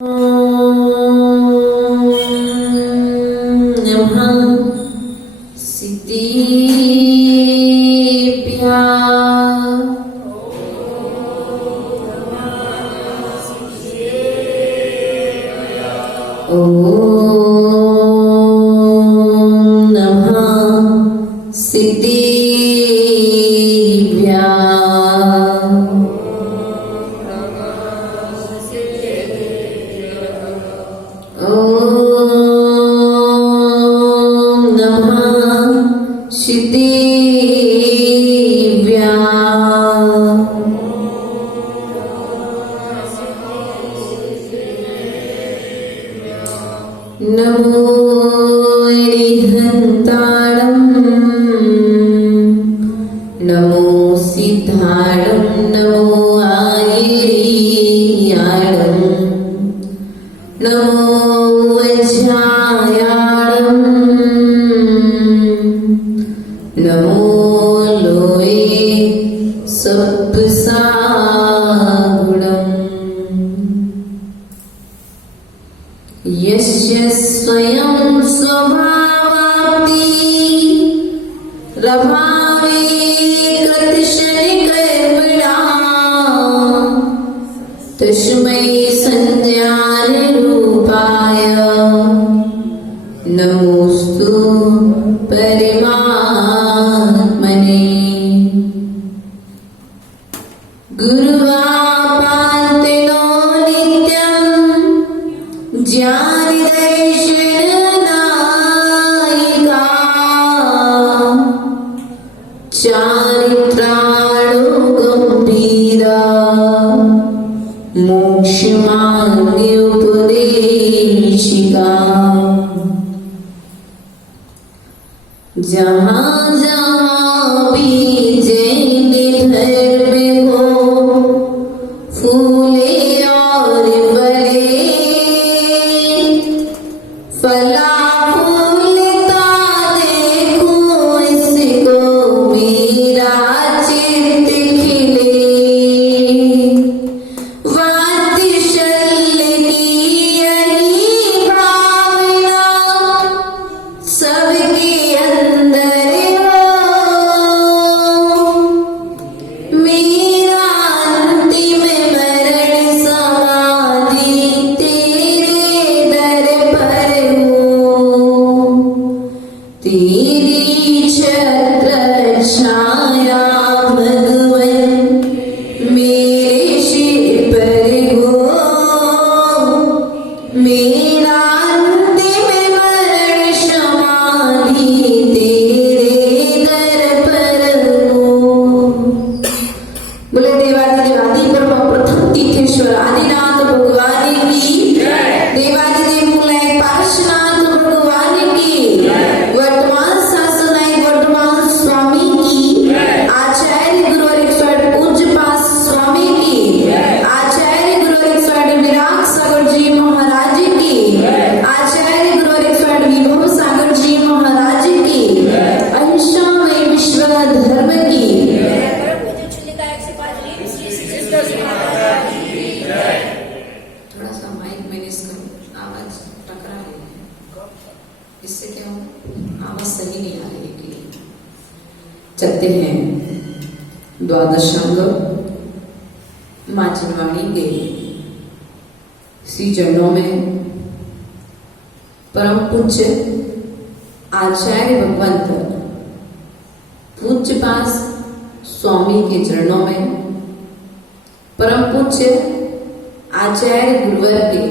नमो अरिहन्ताणं नमो सिद्धाणं नमो आयर्याणं नमो वज्रायाणं नमो लोये सप्तसागुणम् यस्य स्वयं स्वभावाप्ति रभावे कृतशनिकर्मणा तस्मै संज्ञानरूपाय नमोस्तु परमात्मने। गुरुवापान्तिनो नित्यं ज्ञानदर्शनदायिका चारित्राणो गम्भीरा मोक्षमार्गोपदेशिका। जहाँ जहाँ भी जाएंगे धर्म को फूले और फले, फला फूलता देखो इसको मेरा चित्त खिले। वात्सल्य की यही भावना सबके अंदर हो, मेरा अंतिम मरण समाधि तेरे दर पर हो। तेरी छत्र छाया भगवन मेरे सिर पर हो, मेरा अंतिम मरण समाधि तेरे दर पर हो। बोले देवादिदेव आदि ब्रह्म प्रथम तीर्थेश्वर आदिनाथ भगवान की, देवादिदेव मूलाय पार्श्वनाथ भगवान की, वर्तमान शासनाय वर्तमान स्वामी की, आचार्य गुरुवर स्वामी पूज्य पास स्वामी की, आचार्य गुरुवर स्वामी विराग सागर जी महाराज की, आचार्य गुरुवर स्वामी विभव सागर जी महाराज की, अहिंसामय विश्व धर्म की। थोड़ा सा माइक मैनेज करो, आवाज टकरा रही है, इससे क्या हो, आवाज सही नहीं आ रही है। कि चलते हैं द्वादशांग मां चंद्रवाणी के श्री चरणों में परम पूज्य आचार्य भगवंत पूज्य पास स्वामी के चरणों में परम पूज्य आचार्य गुरुवर के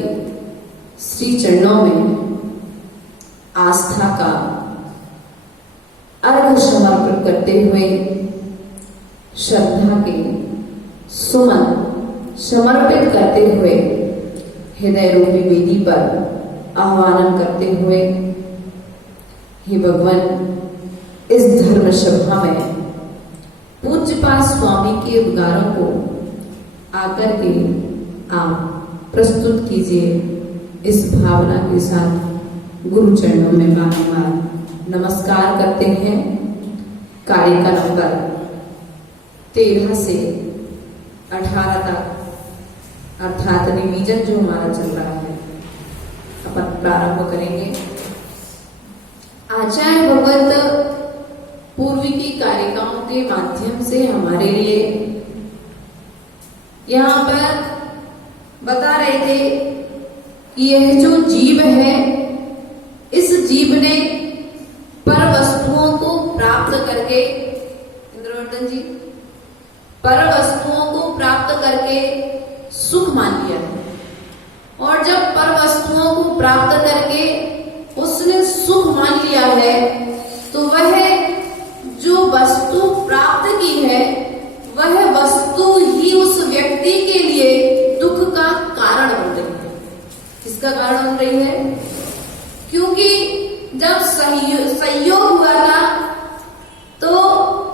श्री चरणों में आस्था का अर्घ समर्पण करते हुए श्रद्धा के सुमन समर्पित करते हुए हृदय रूपी वेदी पर आह्वान करते हुए, हे भगवान, इस धर्म सभा में पूज्य पास स्वामी के उद्गारों को आकर के आप प्रस्तुत कीजिए। इस भावना के साथ गुरु चरणों में बारंबार नमस्कार करते हैं। कार्य का नंबर 13 से 18 तक अर्थात रिवीजन जो हमारा चल रहा है, प्रारंभ करेंगे। आचार्य भगवत पूर्व की कारिकाओं के माध्यम से हमारे लिए यहाँ पर बता रहे थे कि यह जो जीव है, इस जीव ने पर वस्तुओं को प्राप्त करके, इंद्रवर्धन जी, पर वस्तुओं को प्राप्त करके सुख मान लिया है। और जब पर वस्तुओं को प्राप्त करके उसने सुख मान लिया है, तो वह जो वस्तु प्राप्त की है, वह वस्तु ही उस व्यक्ति के लिए दुख का कारण बन रही है। किसका कारण बन रही है? क्योंकि जब संयोग हुआ था तो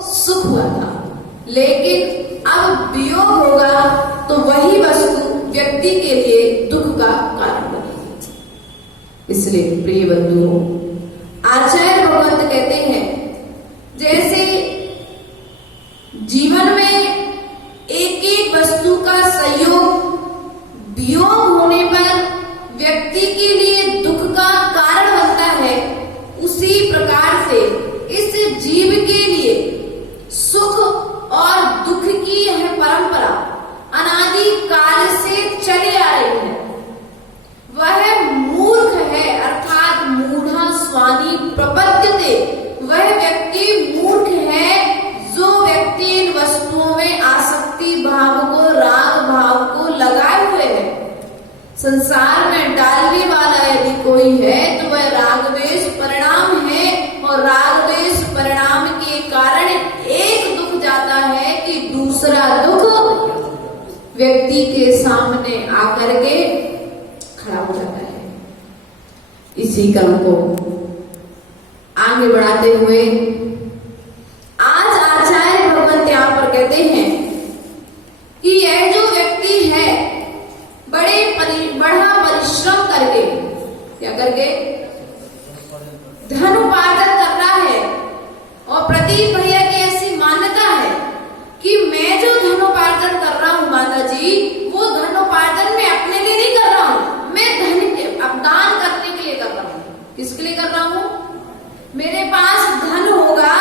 सुख हुआ था, लेकिन अब वियोग होगा तो वही वस्तु व्यक्ति के लिए दुख का कारण बनेगी। इसलिए प्रिय बंधुओं, आचार्य भगवत कहते हैं, जैसे जीवन में एक एक वस्तु का संयोग वियोग होने पर व्यक्ति के लिए दुख का कारण बनता है, उसी प्रकार से इस जीव के लिए सुख और दुख की यह परंपरा अनादि काल से चली आ रही है। वह मूर्ख है, अर्थात मूढ़ा स्वामी प्रपद्यते, वह व्यक्ति मूर्ख है जो व्यक्ति इन वस्तुओं में आसक्ति भाव को, राग भाव को लगाए हुए है। संसार में डालने वाला यदि कोई है तो वह राग द्वेष परिणाम है, और राग द्वेष परिणाम के कारण एक दुख जाता है कि दूसरा दुख व्यक्ति के सामने आकर के खड़ा हो जाता है। इसी क्रम को आगे बढ़ाते हुए आज आचार्य भगवत यहाँ पर कहते हैं कि यह जो व्यक्ति है बड़ा परिश्रम करके, क्या करके, धन उपार्जन कर रहा है। और प्रदीप भैया की ऐसी मान्यता है कि मैं जो धनोपार्जन कर रहा हूँ माता जी, वो धनोपार्जन मैं अपने लिए नहीं कर रहा हूँ, मैं धन दान करने के लिए कर रहा हूँ। किसके लिए कर रहा हूँ? मेरे पास धन होगा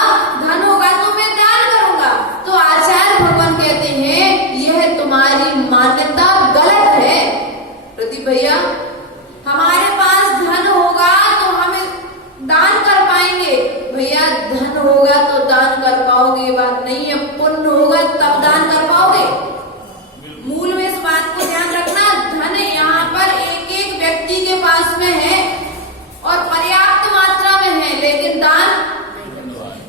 तो मैं दान करूंगा। तो आचार्य भगवान कहते हैं यह तुम्हारी मान्यता गलत है। प्रदीप भैया, हमारे पास धन होगा तो हम दान कर पाएंगे। भैया, धन होगा तो दान कर पाओगे, ये बात नहीं है। पुण्य होगा तब दान कर पाओगे। मूल में इस बात को ध्यान रखना, धन यहाँ पर एक एक व्यक्ति के पास में है और पर्याप्त मात्रा में है, लेकिन दान।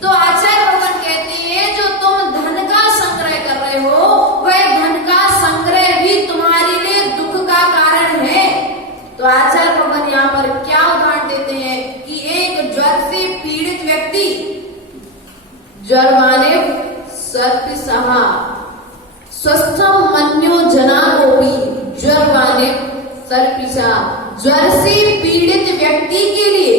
तो आचार्य भगवान कहते हैं जो तुम धन का संग्रह कर रहे हो, वह धन का संग्रह भी तुम्हारे लिए दुख का कारण है। तो आचार्य भगवान यहाँ पर क्या उदाहरण देते हैं कि एक ज्वर से पीड़ित व्यक्ति, ज्वर माने सर्प सहा स्वस्थम मन्यो जना गोपी, ज्वर माने सर्पिशा, ज्वर से पीड़ित व्यक्ति के लिए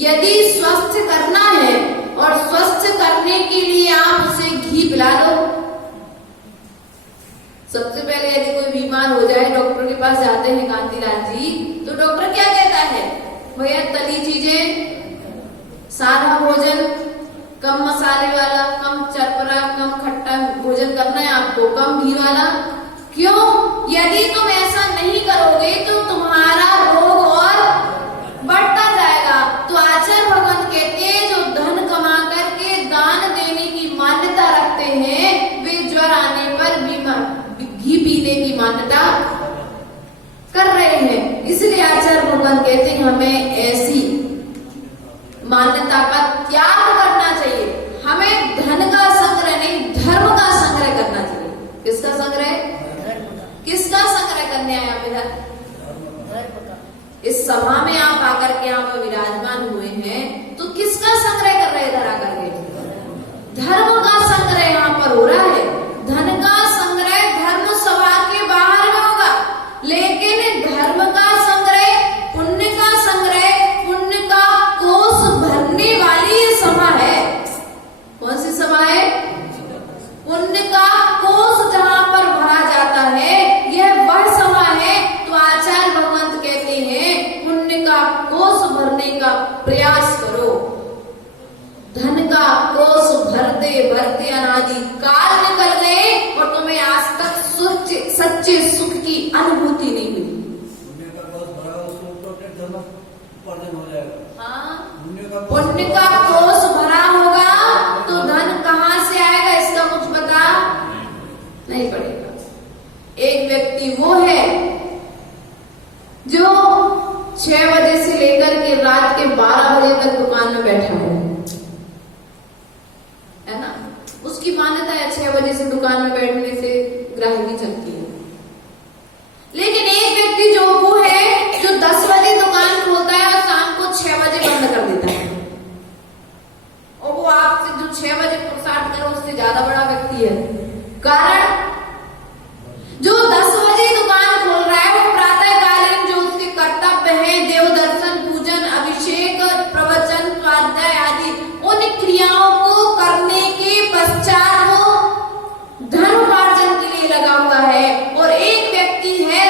यदि स्वस्थ करना है और स्वस्थ करने के लिए आप उसे घी पिला दो। सबसे पहले यदि कोई बीमार हो जाए, डॉक्टर के पास जाते हैं कांतिलाल जी, तो डॉक्टर क्या कहता है? भैया तली चीजें, सादा भोजन, कम मसाले वाला, कम चरपरा, कम खट्टा भोजन करना है आपको, कम घी वाला। क्यों? यदि तुम ऐसा नहीं करोगे तो तुम्हारा रोग और बढ़ता जाएगा। तो आचार्य भगवान कहते हैं जो धन कमा करके दान देने की मान्यता रखते हैं, वे ज्वर आने पर घी पीने की मान्यता कर रहे हैं। इसलिए आचार्य भगवान कहते हैं हमें ऐसी मान्यता का त्याग करना चाहिए। हमें धन का संग्रह नहीं, धर्म का संग्रह करना चाहिए। किसका संग्रह? किसका संग्रह करने आया इधर? इस सभा में आप आकर के यहाँ पर विराजमान हुए हैं, तो किसका संग्रह कर रहे इधर आकर के? धर्म का संग्रह यहाँ पर हो रहा है। धन का संग्रह धर्म सभा के बाहर में होगा, लेकिन धर्म का संग्रह, पुण्य का संग्रह, पुण्य का कोष भरने वाली ये सभा है। कौन सी सभा है? पुण्य का कोष जहाँ पर भरा जाता है, यह वह सभा है। तो आचार्य भगवंत कहते हैं पुण्य का करते अनादि काल निकल गए और तुम्हें आज तक सच्चे सुख की अनुभूति नहीं मिली। हाँ, पुण्य का कोष भरा होगा तो धन कहाँ से आएगा इसका कुछ पता नहीं पड़ेगा। एक व्यक्ति वो है जो 6 बजे से लेकर के रात के 12 बजे तक दुकान में बैठा है ना। उसकी मान्यता है 6 बजे से दुकान में बैठने से ग्राहकी चलती है। लेकिन एक व्यक्ति जो वो है जो 10 बजे दुकान खोलता है और शाम को 6 बजे बंद कर देता है, और वो आपसे जो 6 बजे पुरुषार्थ करे उससे ज्यादा बड़ा व्यक्ति है। कारण जो 10 बजे दुकान खोल रहा है वो प्रातःकालीन जो उसके कर्तव्य है, देव दर्शन, पूजन, अभिषेक, प्रवचन, स्वाध्याय आदि उन क्रियाओं को करने के पश्चात वो धन उपार्जन के लिए लगा हुआ है। और एक व्यक्ति है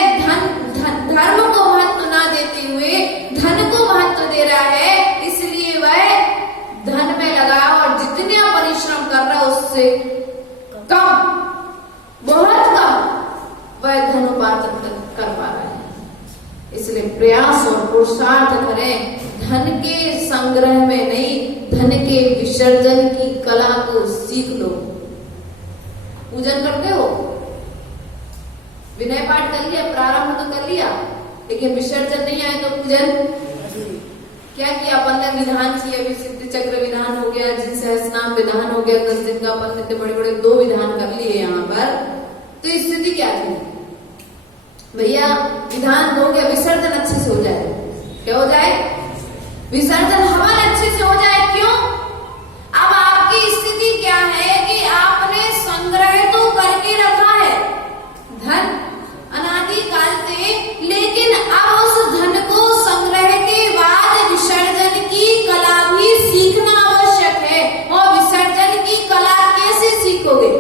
धर्म को महत्व ना देते हुए धन को महत्व दे रहा है, इसलिए वह धन में लगा और जितना परिश्रम कर रहा है उससे कम, बहुत कम वह धन उपार्जन कर पा रहा है। इसलिए प्रयास और पुरुषार्थ करें, धन के संग्रह में नहीं, धन के विसर्जन की कला को सीख लो। पूजन करते हो, विनय पाठ कर लिया, प्रारंभ तो कर लिया, लेकिन विसर्जन नहीं आए तो पूजन क्या किया? अपन ने विधान किए, अभी सिद्ध चक्र विधान हो गया, जिन सहस्रनाम विधान हो गया, 10 दिन का अपन ने बड़े बड़े 2 विधान कर लिए यहाँ पर। तो स्थिति क्या थी भैया? विधान हो गया, विसर्जन अच्छे से हो जाए। क्या हो जाए? विसर्जन हवन अच्छे से हो जाए। क्यों? अब आपकी स्थिति क्या है कि आपने संग्रह तो करके रखा है धन अनादि काल से, लेकिन अब उस धन को संग्रह के बाद विसर्जन की कला भी सीखना आवश्यक है। और विसर्जन की कला कैसे सीखोगे?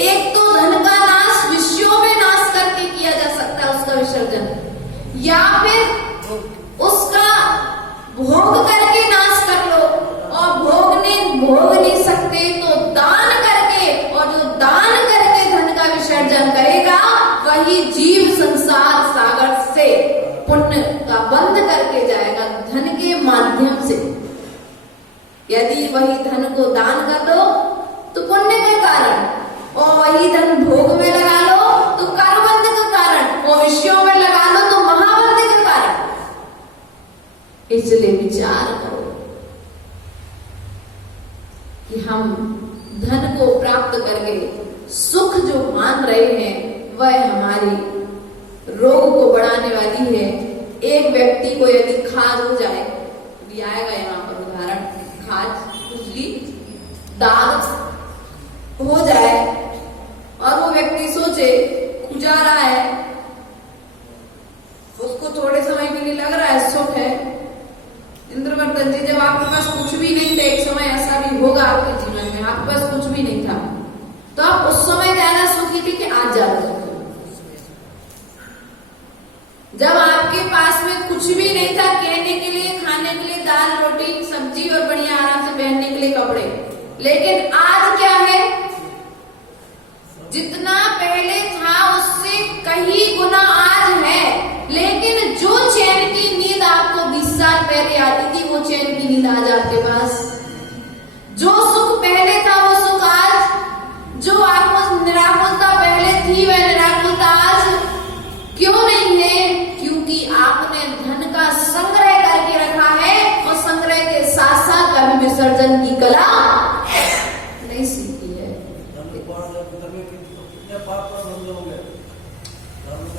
एक तो धन का नाश विषयों में नाश करके किया जा सकता है उसका विसर्जन, या फिर उसका भोग करके नाश कर लो, और भोग नहीं सकते तो दान करके, और जो दान करके धन का विसर्जन करेगा वही जीव संसार सागर से पुण्य का बंद करके जाएगा धन के माध्यम से। यदि वही धन को दान कर दो तो पुण्य के कारण, और वही धन भोग में लगा लो तो कर्मबंध के कारण, और विषयों में लगा लो तो महाबंध के कारण। इसलिए विचार करो कि हम धन को प्राप्त करके सुख जो मान रहे हैं वह हमारी रोग को बढ़ाने वाली है। एक व्यक्ति को यदि खाज हो जाए, अभी आएगा यहाँ पर उदाहरण, खाज खुजली दाग हो जाए और वो व्यक्ति सोचे खुजा रहा है, उसको थोड़े समय के लिए लग रहा है सुख है। इंद्रवर्धन जी, जब आपके पास कुछ भी नहीं था, एक समय ऐसा भी होगा आपके जीवन में, आपके पास कुछ भी नहीं था, तो आप उस समय ज्यादा सुखी थे कि आज ज्यादा सुखी? जब आपके पास में कुछ भी नहीं था, कहने के लिए, खाने के लिए दाल रोटी सब्जी और बढ़िया आराम से पहनने के लिए कपड़े, लेकिन आज क्या है? जितना पहले था उससे कहीं गुना आज है। लेकिन जो चैन की नींद आपको 20 साल पहले आती थी वो चैन की नींद आज आपके पास, जो सुख पहले था वो सुख आज, जो आपको निराकुलता पहले थी वह निराकुलता आज क्यों नहीं है? क्योंकि आपने धन का संग्रह करके रखा है और संग्रह के साथ साथ कभी विसर्जन की कला नहीं सीखी है।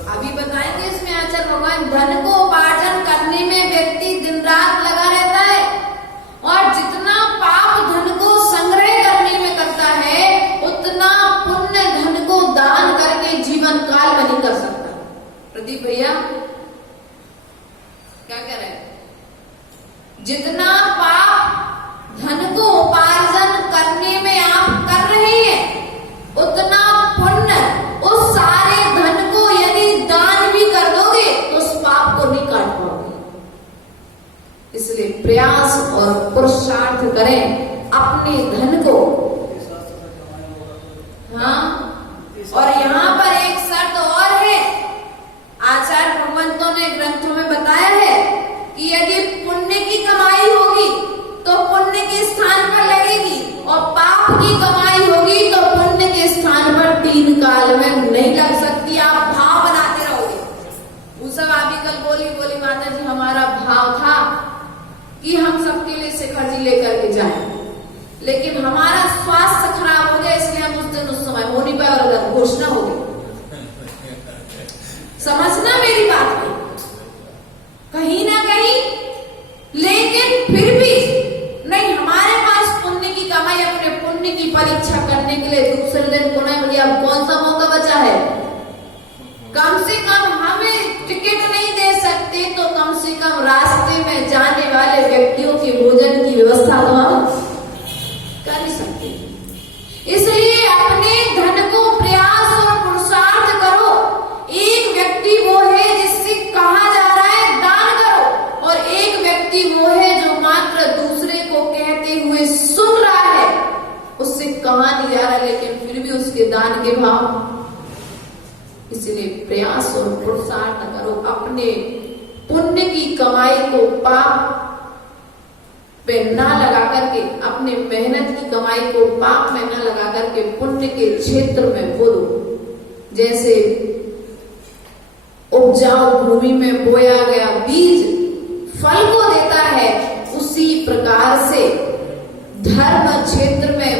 अभी बताएंगे इसमें आचार्य भगवान। धन को उपार्जन करने में व्यक्ति दिन रात लगा रहता है, और जितना पाप धन को संग्रह करने में करता है उतना पुण्य धन को दान करके जीवन काल में नहीं कर सकता। प्रदीप भैया क्या कह रहे हैं? जितना पाप धन को उपार्जन करने में आप कर रहे हैं उतना पुण्य उस सारे धन को यदि दान भी कर दोगे तो उस पाप को नहीं काट पाओगे। इसलिए प्रयास और पुरुषार्थ करें, अपने धन को और यहाँ पर एक शर्त और है, आचार्य भगवंतों ने ग्रंथों में बताया है कि यदि पुण्य की कमाई होगी तो पुण्य के स्थान पर लगेगी, और पाप की कमाई होगी तो पुण्य के स्थान पर 3 काल में नहीं लग सकती। आप भाव बनाते रहोगे। वो सब आप ही कल बोली माता जी हमारा भाव था कि हम सबके लिए शिखर जी लेकर के जाएं, लेकिन हमारा स्वास्थ्य खराब हो गया, इसलिए हम उस दिन उस समय हो नहीं पाए और घोषणा हो गई। समझना मेरी बात को कहीं ना कहीं, लेकिन फिर भी नहीं, हमारे पास पुण्य की कमाई, अपने पुण्य की परीक्षा करने के लिए दूसरे दिन पुनः भैया कौन सा मौका बचा है? कम से कम हमें टिकट नहीं दे सकते तो कम से कम रास्ते में जाने वाले व्यक्तियों के भोजन की व्यवस्था तो हम कर ही सकते। इसलिए अपने धन को प्रयास और पुरुषार्थ करो। एक व्यक्ति वो है जिससे कहा जा रहा है दान करो, और एक व्यक्ति वो है जो मात्र दूसरे को कहते हुए सुन रहा है, उससे कहा नहीं जा रहा लेकिन फिर भी उसके दान के भाव। इसलिए प्रयास और पुरुषार्थ करो, अपने पुण्य की कमाई को पाप पे ना लगा करके, अपने मेहनत की कमाई को पाप में ना लगा करके पुण्य के क्षेत्र में बोलो। जैसे उपजाऊ भूमि में बोया गया बीज फल को देता है, उसी प्रकार से धर्म क्षेत्र में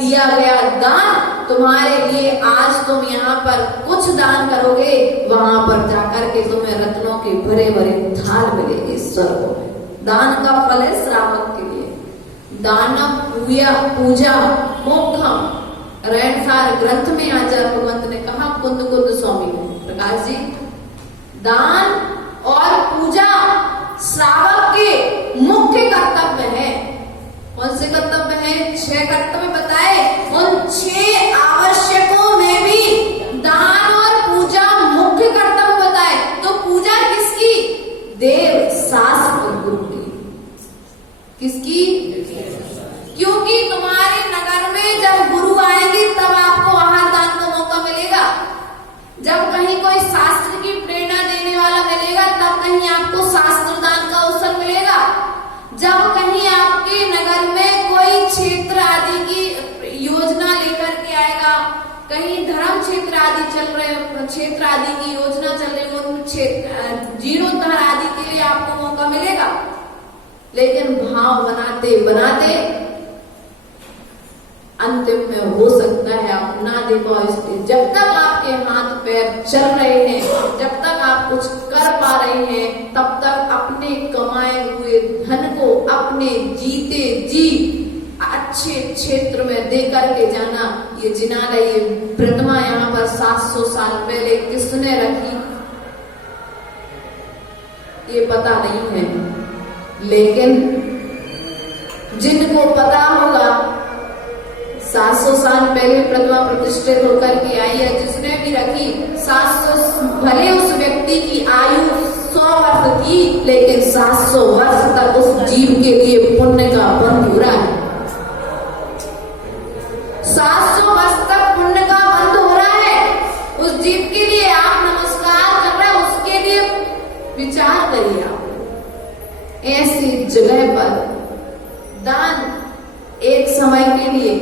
दिया गया दान तुम्हारे लिए, आज तुम यहाँ पर कुछ दान करोगे, वहां पर जाकर के तुम्हें रत्नों के भरे भरे थाल मिलेंगे स्वर्ग में। दान का फल है श्रावक के लिए। दानम पूजा मोक्षम, रैनसार ग्रंथ में आचार्य भगवंत ने कहा, कुंद स्वामी प्रकाश जी, दान और पूजा श्रावक के मुख्य कर्तव्य है। कौन से कर्तव्य है? 6 कर्तव्य बताए। उन 6 आवश्यकों में भी दान और पूजा मुख्य कर्तव्य बताए। तो पूजा किसकी? देव शास्त्र गुरु की। किसकी? क्योंकि तुम्हारे नगर में जब गुरु आएंगे तब आपको आहार दान का मौका मिलेगा। जब कहीं कोई शास्त्र की प्रेरणा देने वाला मिलेगा तब कहीं आपको शास्त्र दान का अवसर मिलेगा। जब कहीं आपके नगर में कोई क्षेत्र आदि की योजना लेकर के आएगा, कहीं धर्म क्षेत्र आदि चल रहे, क्षेत्र आदि की योजना चल रही, उन जीर्णोद्धार आदि के लिए आपको मौका मिलेगा। लेकिन भाव बनाते बनाते अंतिम में हो सकता है आप ना दे पाओ। इसलिए जब तक आपके हाथ पैर चल रहे हैं, जब तक आप कुछ कर पा रहे हैं, तब तक अपने कमाए हुए धन को अपने जीते जी अच्छे क्षेत्र में दे करके जाना। ये जिनालय, ये प्रतिमा यहाँ पर 700 साल पहले किसने रखी ये पता नहीं है, लेकिन जिनको पता होगा 700 साल पहले प्रतिमा प्रतिष्ठित होकर के आई है, जिसने भी रखी 700, भले उस व्यक्ति की आयु 100 वर्ष थी, लेकिन 700 वर्ष तक उस जीव के लिए पुण्य का बंध हो रहा है। 700 वर्ष तक पुण्य का बंध हो रहा है उस जीव के लिए। आप नमस्कार कर रहे हैं, उसके लिए विचार करिए। आप ऐसी जगह पर दान एक समय के लिए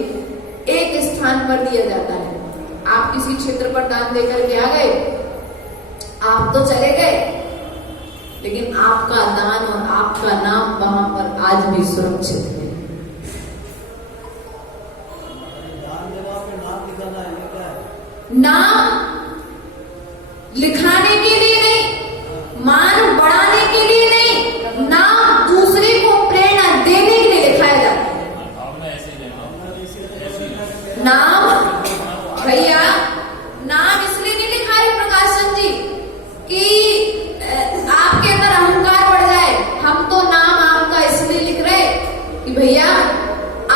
एक स्थान पर दिया जाता है। आप किसी क्षेत्र पर दान देकर के आ गए, आप तो चले गए, लेकिन आपका दान और आपका नाम वहां पर आज भी सुरक्षित है। नाम लिखाने के लिए नहीं, मान बढ़ाने के लिए नहीं, नाम दूसरे को प्रेरणा देने के लिए लिखाया जाता है। नाम भैया, नाम इसलिए नहीं लिखा रहे प्रकाशन जी कि आपके अंदर अहंकार बढ़ जाए। हम तो नाम आपका इसलिए लिख रहे कि भैया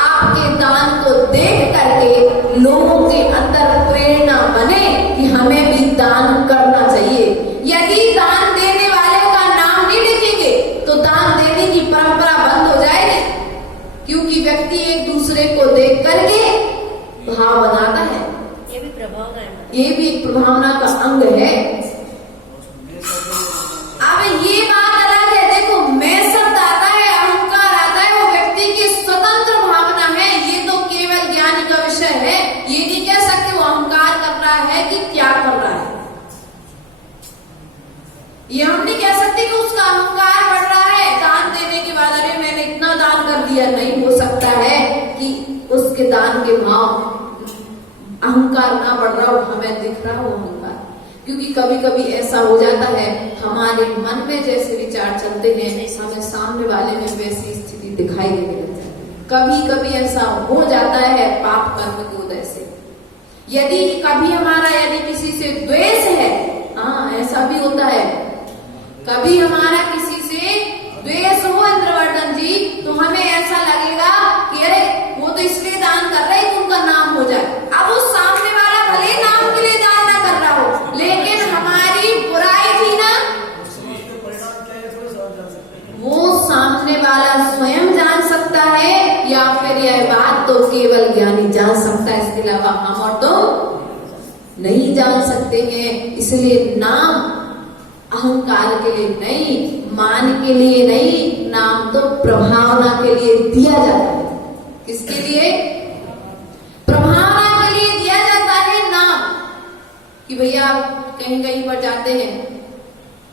आपके दान को देख करके लोगों के अंदर प्रेरणा बने कि हमें भी दान करना चाहिए। यदि दान देने वाले का नाम नहीं लिखेंगे तो दान देने की परंपरा बंद हो जाएगी, क्योंकि व्यक्ति एक दूसरे को देख करके भाव बनाता है। ये भी प्रभाव ये भी एक प्रभावना का अंग है। अब ये बात अलग है, देखो मैं शब्द आता है, अहंकार आता है, वो व्यक्ति की स्वतंत्र भावना है, ये तो केवल ज्ञानी का विषय है। ये नहीं कह सकते वो अहंकार कर रहा है कि क्या कर रहा है, ये हम नहीं कह सकते कि उसका अहंकार बढ़ रहा है दान देने के बाद, अरे मैंने इतना दान कर दिया। नहीं, हो सकता है कि उसके दान के भाव अहंकार ना बढ़ रहा हो, हमें दिख रहा हो अहंकार। क्योंकि कभी कभी ऐसा हो जाता है, हमारे मन में जैसे विचार चलते हैं हमें सामने वाले में वैसी स्थिति दिखाई देने लग जाती है। कभी कभी ऐसा हो जाता है पाप कर्म की वजह से। यदि कभी हमारा यदि किसी से द्वेष है, हाँ ऐसा भी होता है, कभी हमारा किसी से द्वेष हो इंद्रवर्धन जी, तो हमें ऐसा लगेगा कि अरे वो तो इसलिए दान कर रहे हैं कि उनका नाम हो जाए। अब वो सामने वाला भले नाम के लिए दान ना कर रहा हो, लेकिन हमारी बुराई थी ना, वो सामने वाला स्वयं जान सकता है, या फिर यह बात तो केवल ज्ञानी जान सकता है, इसके अलावा हम और तो नहीं जान सकते हैं। इसलिए नाम अहंकार के लिए नहीं, मान के लिए नहीं, नाम तो प्रभावना के लिए दिया जाता है। किसके लिए? प्रभावना के लिए दिया जाता है नाम। कि भैया आप कहीं कहीं पर जाते हैं,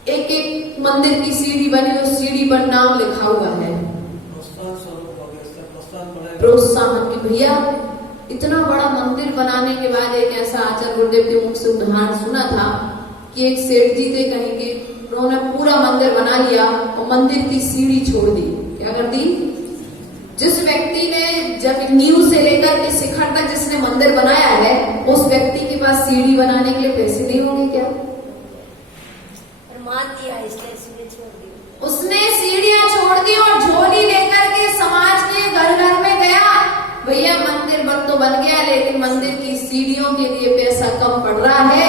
एक एक मंदिर की सीढ़ी बनी, उस सीढ़ी पर नाम लिखा हुआ है, प्रोत्साहन की भैया इतना बड़ा मंदिर बनाने के बाद एक ऐसा आचार्य गुरुदेव के मुख से उदाहरण सुना था कि एक सेठ जी थे कहीं के, उन्होंने पूरा मंदिर बना लिया और मंदिर की सीढ़ी छोड़ दी। क्या कर दी? जिस व्यक्ति ने जब नींव से लेकर के शिखर तक जिसने मंदिर बनाया है, उस व्यक्ति के पास सीढ़ी बनाने के लिए पैसे नहीं होंगे क्या? मान दिया इसने सीढ़ी छोड़ दी, उसने सीढ़ियां छोड़ दी और झोली लेकर के समाज के घर घर में गया। भैया मंदिर बन तो बन गया, लेकिन मंदिर की सीढ़ियों के लिए पैसा कम पड़ रहा है,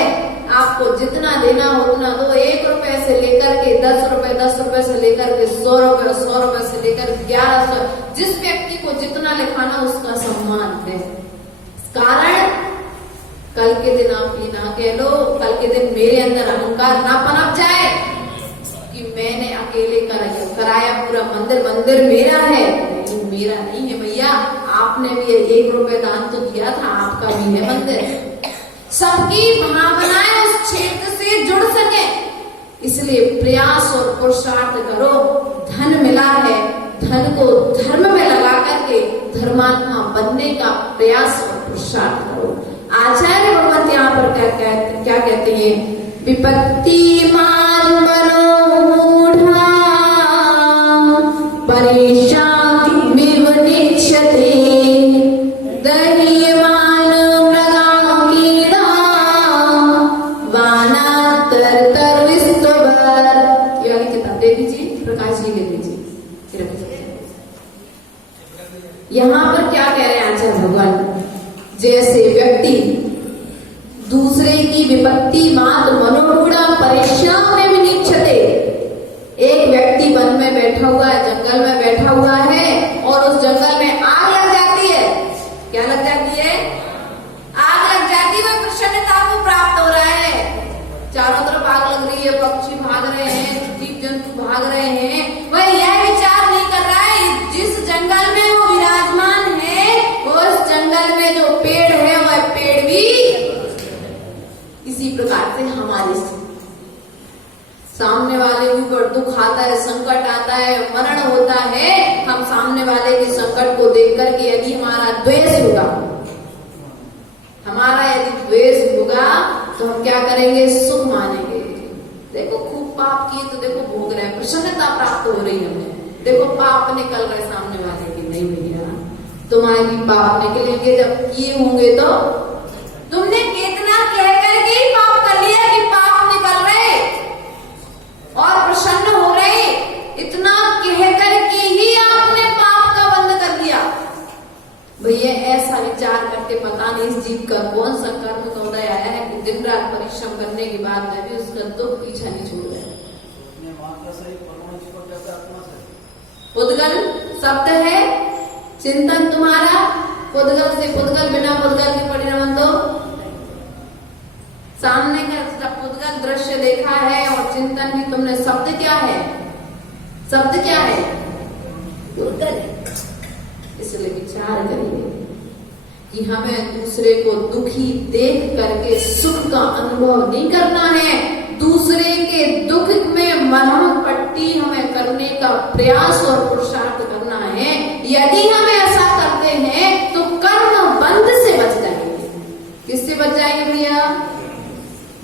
आपको जितना देना हो उतना दो। 1 रुपए से लेकर के 10 रुपए, 10 रुपए से लेकर के 100 रुपए, 100 रुपए से लेकर 1100, जिस व्यक्ति को जितना लिखाना उसका सम्मान है। कारण कल के दिन आप ये ना कह लो, कल के दिन मेरे अंदर अहंकार ना पनप जाए कि मैंने अकेले कराया पूरा मंदिर, मंदिर मेरा है। नहीं, मेरा नहीं है भैया, आपने भी 1 रुपए दान तो दिया था, आपका भी है मंदिर। सबकी भावनाएं उस क्षेत्र से जुड़ सके, इसलिए प्रयास और पुरुषार्थ करो। धन मिला है, धन को धर्म में लगा करके धर्मात्मा बनने का प्रयास और पुरुषार्थ करो। आचार्य भगवत यहाँ पर क्या कहते हैं? विपत्ति मान मनोमूढ़ा परेशान विवनिक्षते दह्यमान मृगांगीरा वानातर तरविस्तवर। ये वाली किताब दे दीजिए, प्रकाश जी ले लीजिए। यहाँ पर क्या कह रहे हैं आचार्य भगवान? जैसे व्यक्ति दूसरे की विपत्ति मात मनोरूढ़ा परेशान में विनिक्षते। एक व्यक्ति वन में बैठा हुआ है, जंगल में बैठा हुआ है, और उस जंगल में आग लग जाती है। क्या लग जाती है? आग लग जाती है, वह प्रसन्नता को प्राप्त हो रहा है। चारों तरफ आग लग रही है, पक्षी भाग रहे हैं, जीव जंतु भाग रहे हैं, वह यह विचार नहीं कर रहा है जिस जंगल में वो विराजमान है, उस जंगल में जो पेड़ है वह पेड़ भी इसी प्रकार से हमारी सामने वाले के ऊपर दुख आता है, संकट आता है, मरण होता है, हम सामने वाले के संकट को देख करके यदि हमारा द्वेष होगा, हमारा यदि द्वेष होगा तो हम क्या करेंगे? सुख मानेंगे। देखो खूब पाप किए तो देखो भोग रहे, प्रसन्नता प्राप्त हो रही है हमें, देखो पाप निकल रहे सामने वाले की। नहीं भैया, तुम्हारे भी पाप निकलेंगे जब किए होंगे तो। तुमने कितना कह करके ही पाप कर लिया कि पाप निकल रहे और प्रसन्न हो रहे, इतना कह करके ही आपने पाप का बंद कर दिया। भैया ऐसा विचार करके पता नहीं इस जीव का कौन सा कर्म का उदय आया है कि दिन रात परिश्रम करने के बाद में भी उसका दुख पीछा नहीं छोड़ रहा है। पुद्गल शब्द है, चिंतन तुम्हारा पुद्गल से पुद्गल, बिना पुद्गल के परिणाम तो सामने का पुद्गल दृश्य देखा है और चिंतन भी तुमने। शब्द क्या है? शब्द क्या है? पुद्गल। इसलिए विचार करिए कि हमें दूसरे को दुखी देख करके सुख का अनुभव नहीं करना है। दूसरे के दुख में मरहम पट्टी हमें करने का प्रयास और पुरुषार्थ करना है। यदि हम ऐसा करते हैं तो कर्म बंध से बच जाएंगे। किससे बच जाएंगे भैया?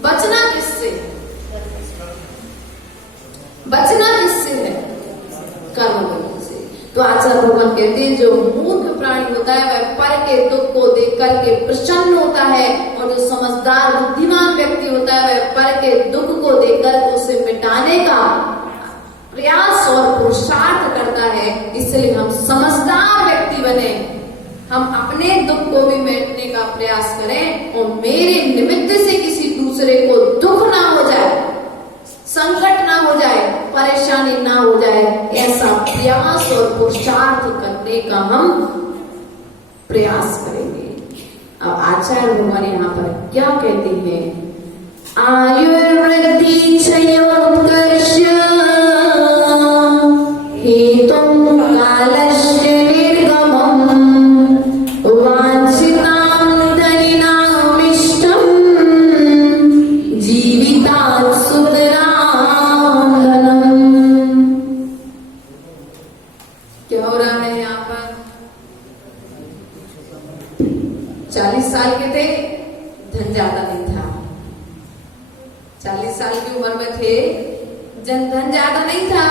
बचना किससे? बचना किससे है? कर्म बंध से। तो आचार्य भगवान कहते हैं जो मूर्ख प्राणी होता है वह पर के दुख को देख करके प्रसन्न होता है, और जो समझदार बुद्धिमान व्यक्ति होता है वह पर के दुख को देखकर उसे मिटाने का प्रयास और पुरुषार्थ करता है। इसलिए हम समझदार व्यक्ति बने, हम अपने दुख को भी मिटाने का प्रयास करें और मेरे निमित्त से किसी दूसरे को दुख ना हो जाए, संकट ना हो जाए, परेशानी ना हो जाए, ऐसा प्रयास और पुरुषार्थ करने का हम प्रयास करेंगे। अब आचार्य भगवान यहाँ पर क्या कहते हैं? आयुर्वृद्धि क्षयोत्कर्ष हेतुं कालस्य निर्गमम् वाञ्छितां धनिनामिष्टं जीवितात् सुतरां धनम्। क्या हो रहा है यहाँ पर? 40 साल के थे, धन ज्यादा नहीं था। 40 साल की उम्र में थे, धन ज्यादा नहीं था।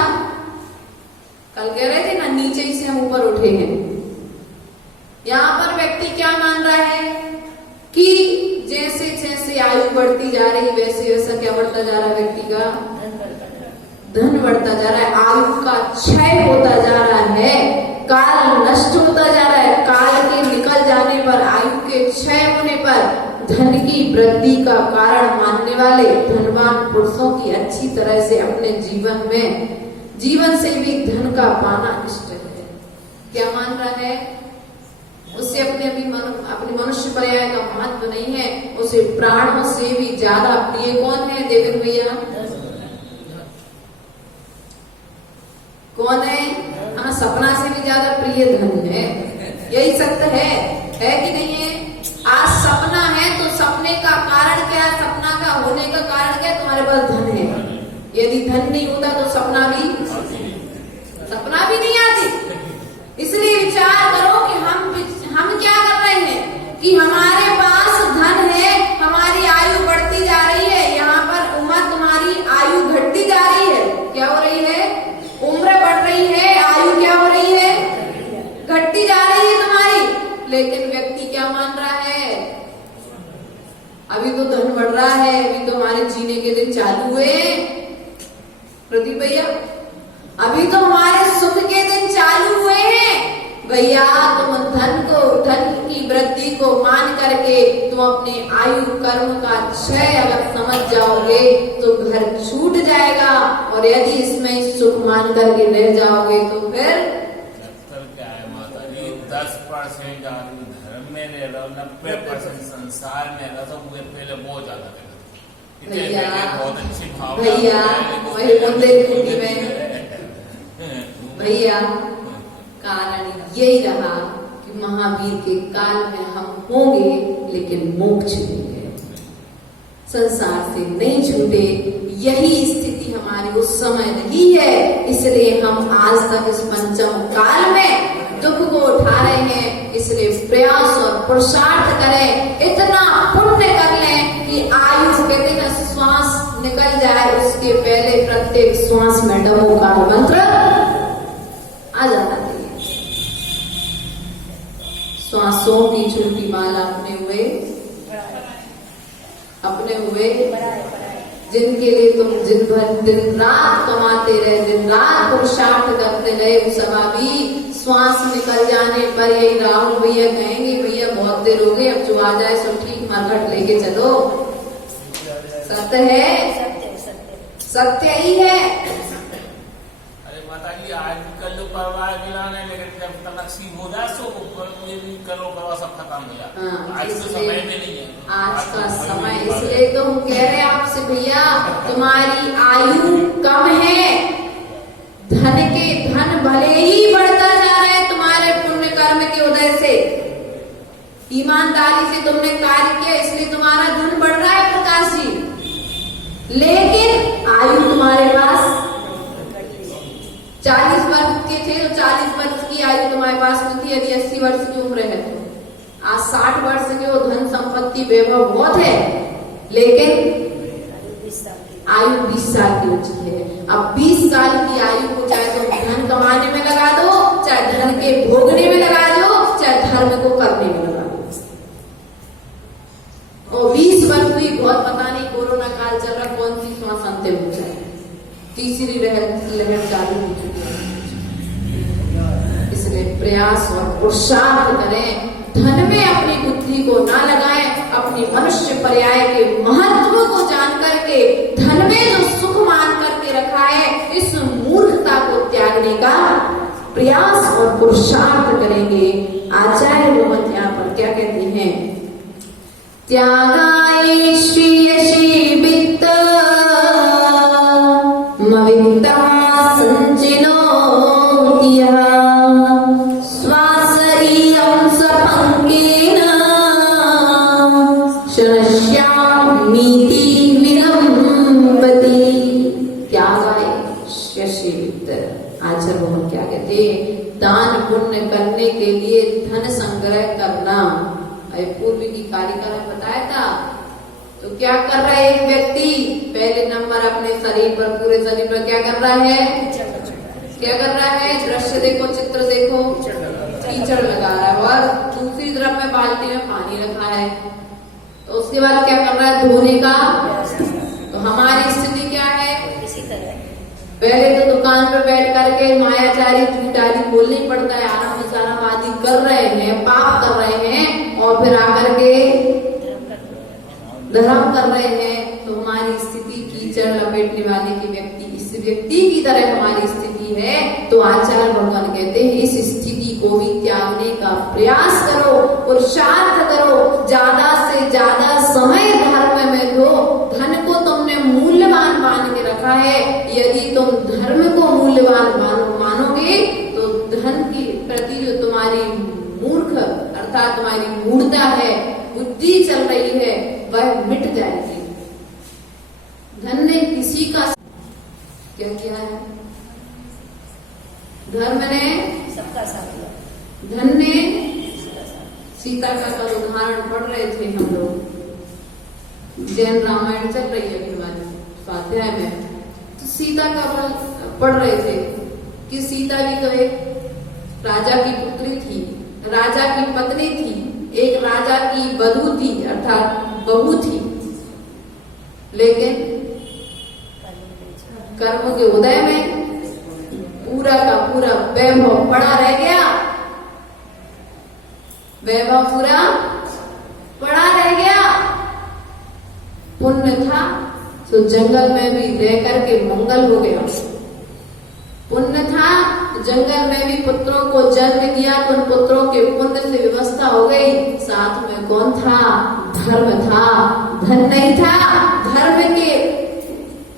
कल कह रहे थे ना, नीचे ही से हम ऊपर उठे हैं। यहाँ पर व्यक्ति क्या मान रहा है कि जैसे जैसे आयु बढ़ती जा रही वैसे वैसा क्या बढ़ता जा रहा है? व्यक्ति का धन बढ़ता जा रहा है, आयु का क्षय होता जा रहा है, काल नष्ट होता जा रहा है। काल के निकल जाने पर, आयु के क्षय होने पर धन की वृद्धि का कारण मानने वाले धनवान पुरुषों की अच्छी तरह से अपने जीवन से भी धन का पाना इष्ट है। क्या मान रहा है? उसे अपनी मनुष्य पर्याय का महत्व नहीं है, उसे प्राणों से भी ज्यादा प्रिय कौन है? देवेंद्र भैया कौन है? हाँ, सपना से भी ज्यादा प्रिय धन है। यही सत्य है कि नहीं है? आज सपना है तो सपने का कारण क्या है? सपना का होने का कारण क्या है? तुम्हारे पास धन है। यदि धन नहीं होता तो सपना भी नहीं आती। इसलिए विचार करो कि हम क्या कर रहे हैं कि हमारे पास धन है, हमारी आयु बढ़ती जा रही है। यहाँ पर उम्र तुम्हारी आयु घटती जा रही है। क्या हो रही है? उम्र बढ़ रही है, आयु क्या हो रही है? घटती जा रही है तुम्हारी। लेकिन व्यक्ति क्या मान रहा है? अभी तो धन बढ़ रहा है, अभी तो हमारे जीने के दिन चालू हुए। प्रदीप भैया, अभी तो हमारे सुख के दिन चालू हुए हैं। भैया तुम धन की वृद्धि को मान करके तुम अपने आयु कर्म का क्षय अगर समझ जाओगे तो घर छूट जाएगा, और यदि इसमें सुख मान करके रह जाओगे तो फिर क्या है माता जी? 10% आदमी धर्म में रह रहा, 90% संसार में रह रहा। मुझे पहले बहुत ज्यादा बहुत अच्छी भाव भैया कारण यही रहा कि महावीर के काल में हम होंगे लेकिन मोक्ष देंगे, संसार से नहीं छूटे। यही स्थिति हमारी उस समय नहीं है। इसलिए हम आज तक इस पंचम काल में दुख को उठा रहे हैं। इसलिए प्रयास और पुरुषार्थ करें, इतना पुण्य कर लें कि आयु के दिन श्वास निकल जाए उसके पहले प्रत्येक श्वास में नमो का मंत्र आ जाना चाहिए। श्वासों की छोटी माला अपने हुए जिनके लिए तुम दिन रात कमाते रहे, दिन रात पुरुषार्थ करते रहे, उस भी श्वास निकल जाने पर यही राहुल भैया कहेंगे भैया बहुत देर हो गई, अब जो आ जाए सो ठीक मरघट लेके चलो। सत्य है, सत्य ही है। अरे माता जी आजकल जो परिवार गिलाने लेकिन जब तक नसीब हो जाए सो ये भी करो करवा सब खत्म हो जाए। आज के समय में नहीं है। आज का समय, इसलिए तो हम कह रहे हैं आपसे भैया, तुम्हारी आयु कम है। धन भले ही बढ़ता जा रहा है तुम्हारे पुण्य कर्म के उदय से, ईमानदारी से तुमने कार्य किया इसलिए तुम्हारा धन बढ़ रहा है प्रकाश जी, लेकिन आयु तुम्हारे पास 40 वर्ष के थे तो 40 वर्ष की आयु तुम्हारे पास में थी। यदि 80 वर्ष की उम्र है तो आज 60 वर्ष के वो धन संपत्ति वैभव बहुत है, लेकिन आयु 20 साल की हो चुकी है। अब 20 साल की आयु को चाहे तुम धन कमाने में लगा दो, चाहे धन के भोगने में लगा दो, चाहे धर्म को करने में लगा दो। और 20 वर्ष हुई, बहुत पता नहीं कोरोना काल चल रहा, कौन सी श्वास अंतिम हो जाए, तीसरी लहर चालू हो चुकी है। इसलिए प्रयास और पुरुषार्थ करें, धन में अपनी बुद्धि को ना लगाएं, अपनी मनुष्य पर्याय के महत्व को जान करके धन में जो सुख मान करके रखा है, इस मूर्खता को त्यागने का प्रयास और पुरुषार्थ करेंगे। आचार्य भगवत यहाँ पर क्या कहते हैं, त्यागाय श्रेयसी वित्त मवित्ता संचिनो आचार्य भगवान क्या कहते हैं, दान पुण्य करने के लिए धन संग्रह करना। पूर्व की कारिका में बताया था, तो क्या कर रहा है एक व्यक्ति, पहले नंबर अपने शरीर पर, पूरे शरीर पर क्या कर रहा है, क्या कर रहा है, दृश्य देखो, चित्र देखो, कीचड़ लगा रहा है, और दूसरी तरफ में बाल्टी में पानी रखा है। तो उसके बाद क्या कर रहा है, धोने का। तो हमारी स्थिति क्या है, पहले तो दुकान पर बैठ करके मायाचारी झूठारी बोलनी पड़ता है, आराम आदि कर रहे हैं, पाप कर रहे हैं, और फिर आकर के धर्म कर रहे हैं। तो हमारी स्थिति कीचड़ लपेटने वाले की व्यक्ति, इस व्यक्ति की तरह हमारी स्थिति है। तो आचार्य भगवान कहते हैं, इस स्थिति को भी त्यागने का प्रयास करो, पुरुषार्थ करो, ज्यादा से ज्यादा समय धर्म में दो। धन को तुमने मूल्यवान मान के रखा है, यदि तुम धर्म को मूल्यवान मानोगे तो धन के प्रति जो तुम्हारी मूर्ख अर्थात तुम्हारी मूढ़ता है, बुद्धि चल रही है, वह मिट जाएगी। धन ने किसी का क्या किया है, धर्म ने सबका साथ दिया, धन ने सीता का उदाहरण पढ़ रहे थे हम लोग, जैन रामायण चल रही है हमारे स्वाध्याय में, तो सीता का पढ़ रहे थे कि सीता भी तो एक राजा की पुत्री थी, राजा की पत्नी थी, एक राजा की बधू थी अर्थात बहू थी, लेकिन कर्म के उदय में पूरा का पूरा वैभव पड़ा रह गया, वैभव पूरा पड़ा रह गया। पुण्य था तो जंगल में भी रह करके मंगल हो गया, पुण्य था जंगल में भी पुत्रों को जन्म दिया तो उन पुत्रों के पुण्य से व्यवस्था हो गई। साथ में कौन था, धर्म था, धन नहीं था। धर्म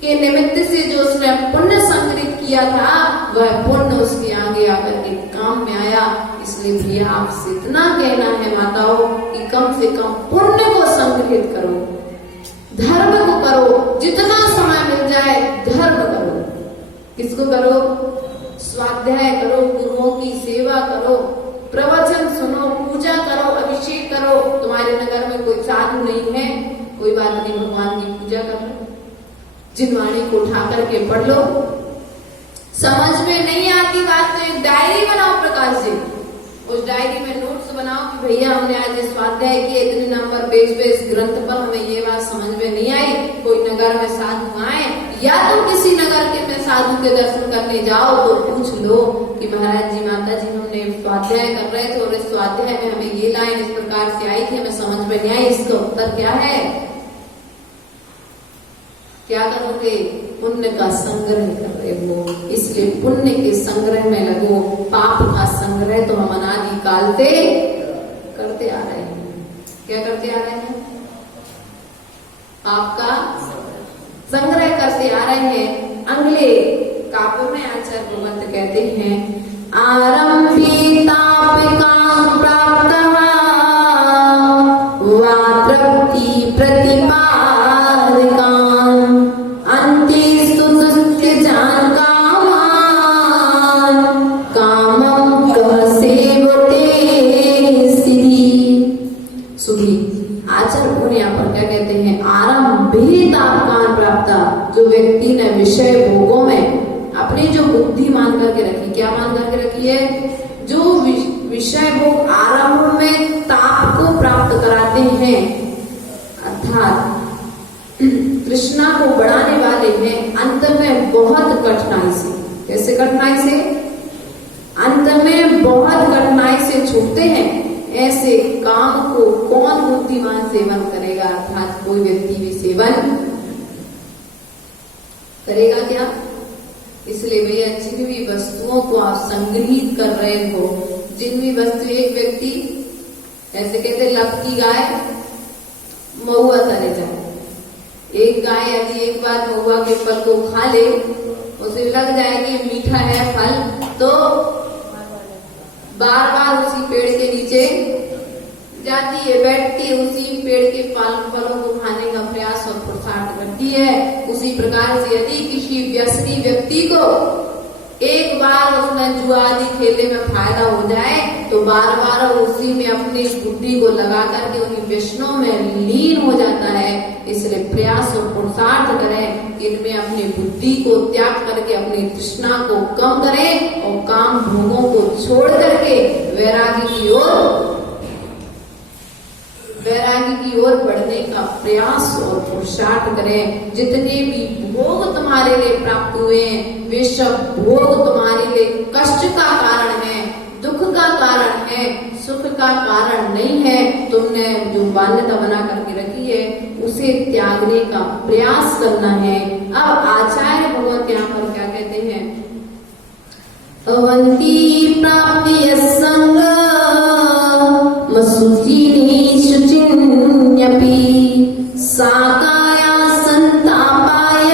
के निमित्त से जो उसने पुण्य संग्रहित किया था, वह पुण्य उसके आगे आकर के काम में आया। इसलिए भैया आपसे इतना कहना है माताओं कि कम से कम पुण्य को संग्रहित करो, धर्म को करो, जितना समय मिल जाए धर्म करो। किसको करो, स्वाध्याय करो, गुरुओं की सेवा करो, प्रवचन सुनो, पूजा करो, अभिषेक करो। तुम्हारे नगर में कोई साधु नहीं है, कोई बात नहीं, भगवान की पूजा कर लो, जिनवाणी को उठा करके पढ़ लो। समझ में नहीं आती बात तो एक डायरी बनाओ प्रकाश जी, उस डायरी में नोट्स बनाओ कि भैया हमने आज स्वाध्याय किए, इतने नंबर पेज पे इस ग्रंथ पर हमें ये बात समझ में नहीं आई। कोई नगर में साधु आए या तो किसी नगर के में साधु के दर्शन करने जाओ तो पूछ लो कि महाराज जी, माता जी, हमने स्वाध्याय कर रहे थे और इस स्वाध्याय में हमें ये लाइन इस प्रकार से आई थी, हमें समझ में नहीं आई, इसका उत्तर क्या है। क्या करोगे, पुण्य का संग्रह कर रहे हो, इसलिए पुण्य के संग्रह में लगो। पाप का संग्रह तो हम अनादि काल से करते आ रहे हैं। क्या करते आ रहे हैं, आपका संग्रह करते आ रहे हैं। अगले काव्य में आचार्य भगवंत कहते हैं आरंभी तापिकां प्राप्तः वातृप्ति प्रतिपादिकां अन्ते स्तुत्य जान कामं कः सेवते सुधी। आचार्य भगवान यहाँ पर क्या कहते हैं आरंभी तापकान प्राप्त, जो व्यक्ति ने विषय भोगों में अपनी जो बुद्धि मान करके रखी, क्या मान करके रखी है, जो विषय भोग आरंभ में ताप को प्राप्त कराते हैं, अर्थात तृष्णा को बढ़ाने वाले हैं, अंत में बहुत कठिनाई से, कैसे कठिनाई से, अंत में बहुत कठिनाई से छूटते हैं, ऐसे काम को कौन बुद्धिमान सेवन करेगा, अर्थात कोई व्यक्ति भी सेवन करेगा क्या। इसलिए भैया जिन भी वस्तुओं को आप संग्रहित कर रहे हो, जिन भी वस्तु, एक व्यक्ति ऐसे कहते लब की गाय महुआ तले जाए, एक गाय यदि एक बार महुआ के फल को खा ले, उसे लग जाएगी मीठा है फल, तो बार बार उसी पेड़ के नीचे जाती है, बैठती है, उसी पेड़ के फलों को खाने का प्रयास और पुरुषार्थ करती है। उसी प्रकार से यदि किसी व्यसनी व्यक्ति को एक बार उसमें जुआ आदि खेलने में फायदा हो जाए, तो बार बार उसी में अपनी बुद्धि को लगा करके उन्हीं व्यसनों में लीन हो जाता है। इसलिए प्रयास और पुरुषार्थ करें, इनमें अपनी बुद्धि को त्याग करके अपनी तृष्णा को कम करें और काम भोगों को छोड़ करके वैराग्य की ओर बढ़ने का प्रयास और पुरुषार्थ करें। जितने भी भोग तुम्हारे लिए प्राप्त हुए हैं, वे सब भोग तुम्हारे लिए कष्ट का कारण है, दुख का कारण है, सुख का कारण नहीं है। तुमने जो मान्यता बना करके रखी है, उसे त्यागने का प्रयास करना है। अब आचार्य भगवत यहाँ पर क्या कहते हैं, अवंती प्राप्ति संग मसुचिनी शुचिन्यपि साकाया संतापाय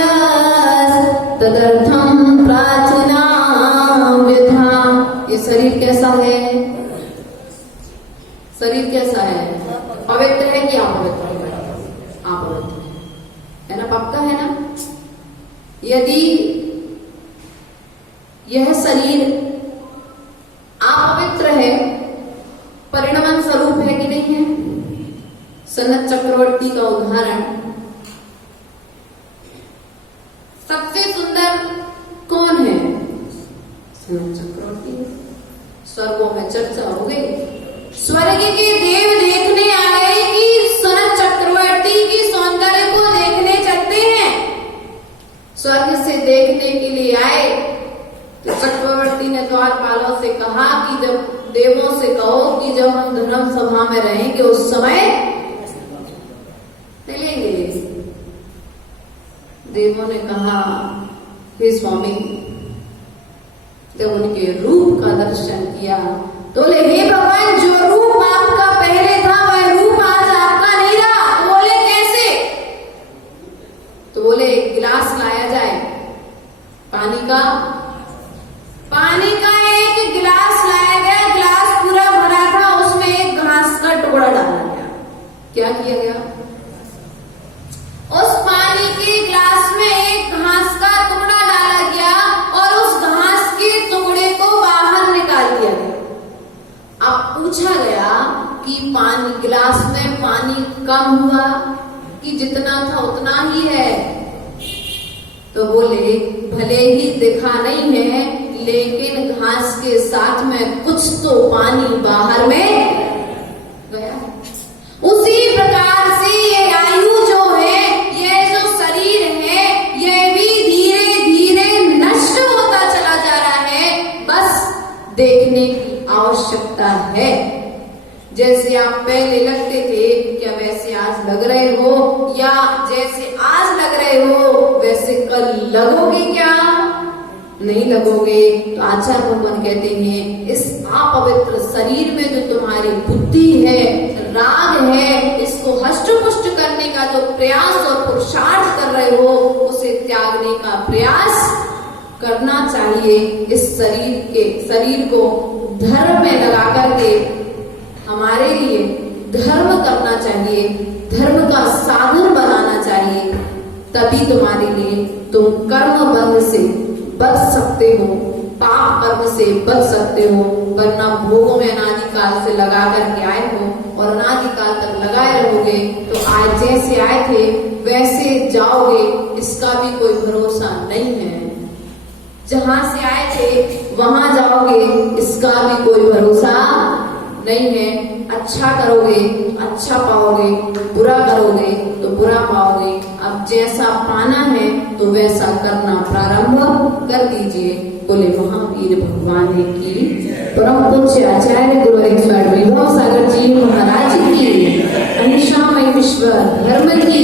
तदर्थम प्राचीना व्यथा। ये शरीर कैसा है, शरीर कैसा है, पवित्र है कि अपवित्र है, अपवित्र है ना, पक्का है ना। यदि यह शरीर अपवित्र है, परिणमन स्वरूप है कि नहीं है। सनत चक्रवर्ती का उदाहरण, सबसे सुंदर कौन है, सनत चक्रवर्ती। स्वर्गों में चर्चा हो गई, स्वर्ग के देव देखने आए कि सनत चक्रवर्ती की सौंदर्य को देखने चलते हैं। स्वर्ग से देखने के लिए आए तो चक्रवर्ती ने द्वारपालों से कहा कि जब देवों से कहो कि जब हम धर्म सभा में रहेंगे उस समय मिलेंगे। देवों ने कहा हे स्वामी, जब उनके रूप का दर्शन किया तो बोले हे भगवान, जो रूप आपका पहले था वह रूप आज आपका नहीं रहा। तो बोले कैसे, तो बोले एक गिलास लाया जाए पानी का एक गिलास लाया गया, गिलास पूरा भरा था, उसमें एक घास का टुकड़ा डाला गया। क्या किया गया, उस पानी के गिलास में एक घास का टुकड़ा डाला गया और उस घास के टुकड़े को बाहर निकाल दिया गया। अब पूछा गया कि पानी गिलास में पानी कम हुआ कि जितना था उतना ही है। तो बोले भले ही दिखा नहीं है, लेकिन घास के साथ में कुछ तो पानी बाहर में गया। उसी प्रकार से ये आयु जो है, ये जो शरीर है, ये भी धीरे धीरे नष्ट होता चला जा रहा है। बस देखने की आवश्यकता है। जैसे आप पहले लगते थे, क्या वैसे आज लग रहे हो, या जैसे आज लग रहे हो वैसे कल लगोगे क्या, नहीं लगोगे। तो आचार्य भगवान कहते हैं इस अपवित्र शरीर में जो तुम्हारी बुद्धि है राग है, इसको हष्ट पुष्ट करने का जो प्रयास और पुरुषार्थ कर रहे हो, उसे त्यागने का प्रयास करना चाहिए। इस शरीर को धर्म में लगा करके हमारे लिए धर्म करना चाहिए, धर्म का साधन बनाना चाहिए, तभी तुम्हारे लिए तुम कर्म बंध से बच सकते हो, पाप कर्म से बच सकते हो। वरना भोगों में अनादिकाल से लगा करके आए हो और अनादिकाल तक लगाए रहोगे तो आज जैसे आए थे वैसे जाओगे, इसका भी कोई भरोसा नहीं है। जहां से आए थे वहां जाओगे, इसका भी कोई भरोसा नहीं है। अच्छा करोगे अच्छा पाओगे, बुरा करोगे तो बुरा पाओगे। अब जैसा पाना है तो वैसा करना प्रारंभ कर दीजिए। बोले महावीर भगवान की, परम पूज्य आचार्य गुरु विभव सागर जी महाराज की, अहिंसामय विश्व धर्म की।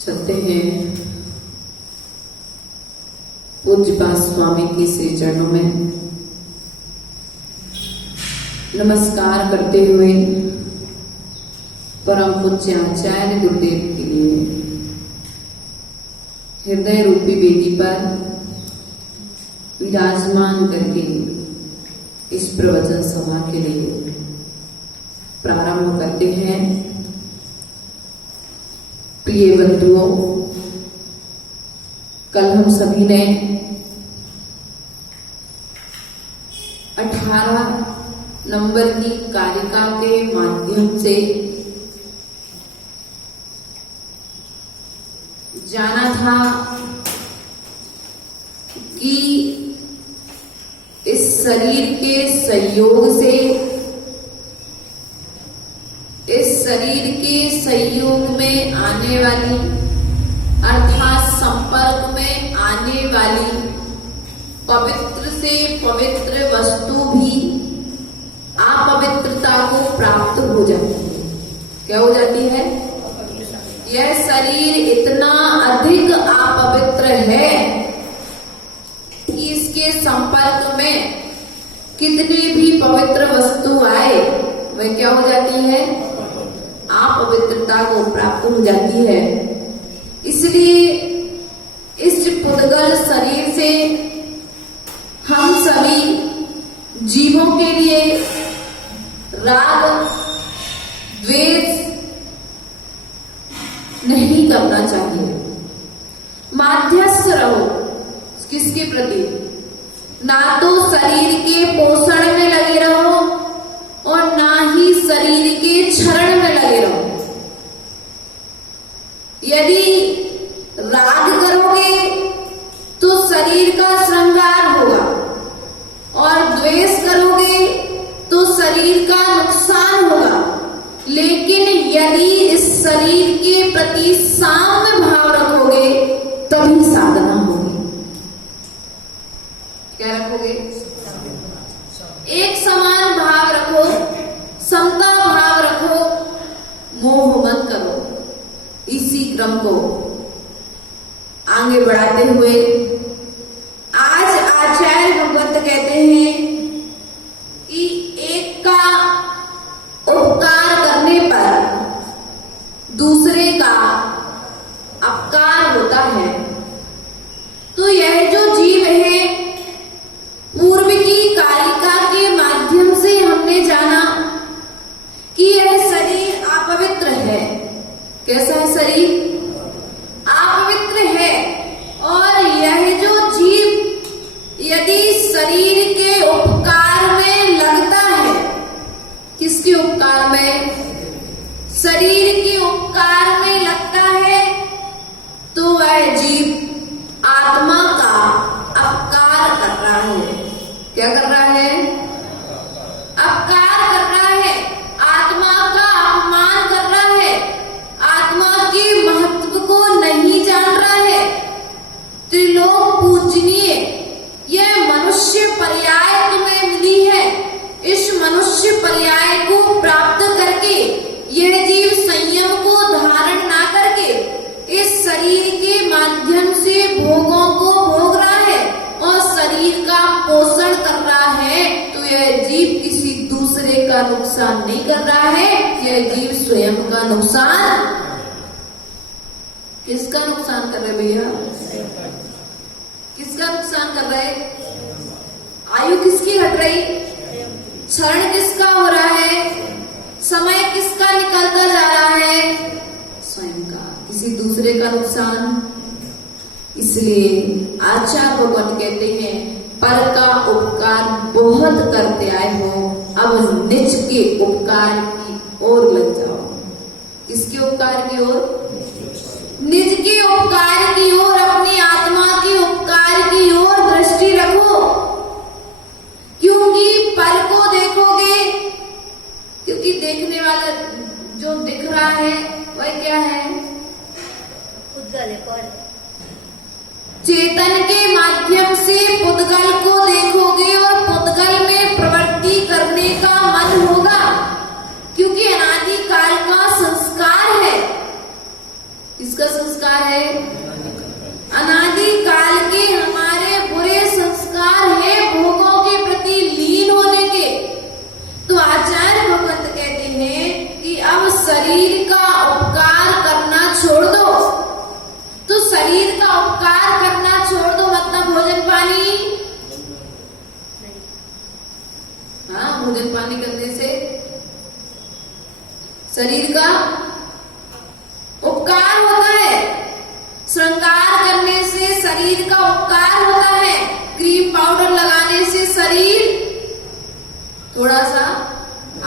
चलते हैं पूज्यपाद स्वामी के श्री चरणों में नमस्कार करते हुए परम पूज्य आचार्य गुरुदेव के लिए हृदय रूपी वेदी पर विराजमान करके इस प्रवचन सभा के लिए प्रारंभ करते हैं। प्रिय बंधुओं, कल हम सभी ने 18 जाना था कि इस शरीर के संयोग से, इस शरीर के संयोग में आने वाली अर्थात संपर्क में आने वाली पवित्र से पवित्र वस्तु भी अपवित्रता को प्राप्त हो जाती है। क्या हो जाती है? यह शरीर इतना अधिक अपवित्र है कि इसके संपर्क में कितनी भी पवित्र वस्तु आए वह क्या हो जाती है? अपवित्रता को प्राप्त हो जाती है। इसलिए इस पुद्गल शरीर से हम सभी जीवों के लिए राग द्वेष नहीं करना चाहिए। मध्यस्थ रहो। किसके प्रति? ना तो शरीर के पोषण में लगे रहो और ना ही शरीर के क्षरण में लगे रहो। यदि राग करोगे तो शरीर का श्रृंगार होगा और द्वेष करोगे तो शरीर का नुकसान होगा। लेकिन यदि इस शरीर के प्रति साम्य भाव रखोगे तभी साधना होगी। क्या रखोगे? एक समान भाव रखो, समता भाव रखो, मोह मत करो। इसी क्रम को आगे बढ़ाते हुए आज आचार्य भगवत कहते हैं कि एक का उपकार करने पर दूसरे का अपकार होता है। तो यह जो जीव है, पूर्व की कारिका के माध्यम से हमने जाना कि यह शरीर अपवित्र है। कैसा है शरीर? अपवित्र है। और यह जो जीव यदि शरीर के उपकार में लगता है, किसके उपकार में? शरीर के उपकार में लगता है, तो वह जीव आत्मा का अपकार कर रहा है। क्या कर रहा है? अपकार कर रहा है, आत्मा का अपमान कर रहा है, आत्मा के महत्व को नहीं जान रहा है। त्रिलोक पूजनीय यह मनुष्य पर्याय तुम्हें मिली है। इस मनुष्य पर्याय को प्राप्त करके यह जीव संयम को धारण ना करके इस शरीर के माध्यम से भोगों को भोग रहा है और शरीर का पोषण कर रहा है। तो यह जीव किसी दूसरे का नुकसान नहीं कर रहा है, यह जीव स्वयं का नुकसान। किसका नुकसान कर रहे भैया? किसका नुकसान कर रहे? आयु किसकी घट रही? क्षरण किसका हो रहा है? समय किसका निकलता जा रहा है? स्वयं का, किसी दूसरे का नुकसान। इसलिए आचार्य भगवान कहते हैं, पर का उपकार बहुत करते आए हो, अब निज के उपकार की ओर लग जाओ। किसके उपकार की ओर? निज के उपकार की ओर, अपनी आत्मा के उपकार की ओर दृष्टि रखो। क्योंकि पल को देखोगे, क्योंकि देखने वाला जो दिख रहा है वह क्या है? उद्गल है कौन? चेतन के माध्यम से पुद्गल को देखोगे और पुद्गल में प्रवृत्ति करने का मन होगा, क्योंकि अनादि काल का संस्कार है। किसका संस्कार है? अनादि काल के हमारे बुरे संस्कार है भोगों के प्रति लीन होने के। तो आचार्य भगवत कहते हैं कि अब शरीर का उपकार करना छोड़ दो। तो शरीर का उपकार करना छोड़ दो मतलब भोजन पानी, हाँ, भोजन पानी करने से शरीर का उपकार होता है। श्रृंगार करने से शरीर का उपकार होता है। क्रीम पाउडर लगाने से शरीर थोड़ा सा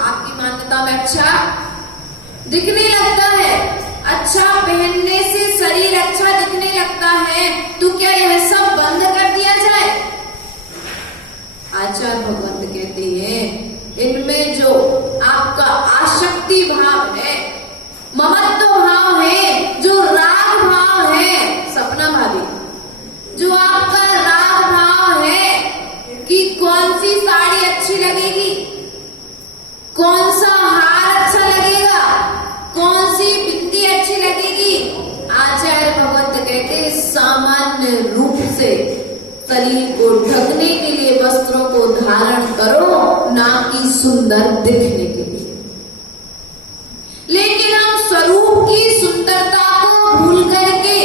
आपकी मान्यता में अच्छा दिखने लगता है। अच्छा पहनने से शरीर अच्छा रहने के लिए वस्त्रों को धारण करो, ना कि सुंदर दिखने के लिए। लेकिन हम स्वरूप की सुंदरता को भूल करके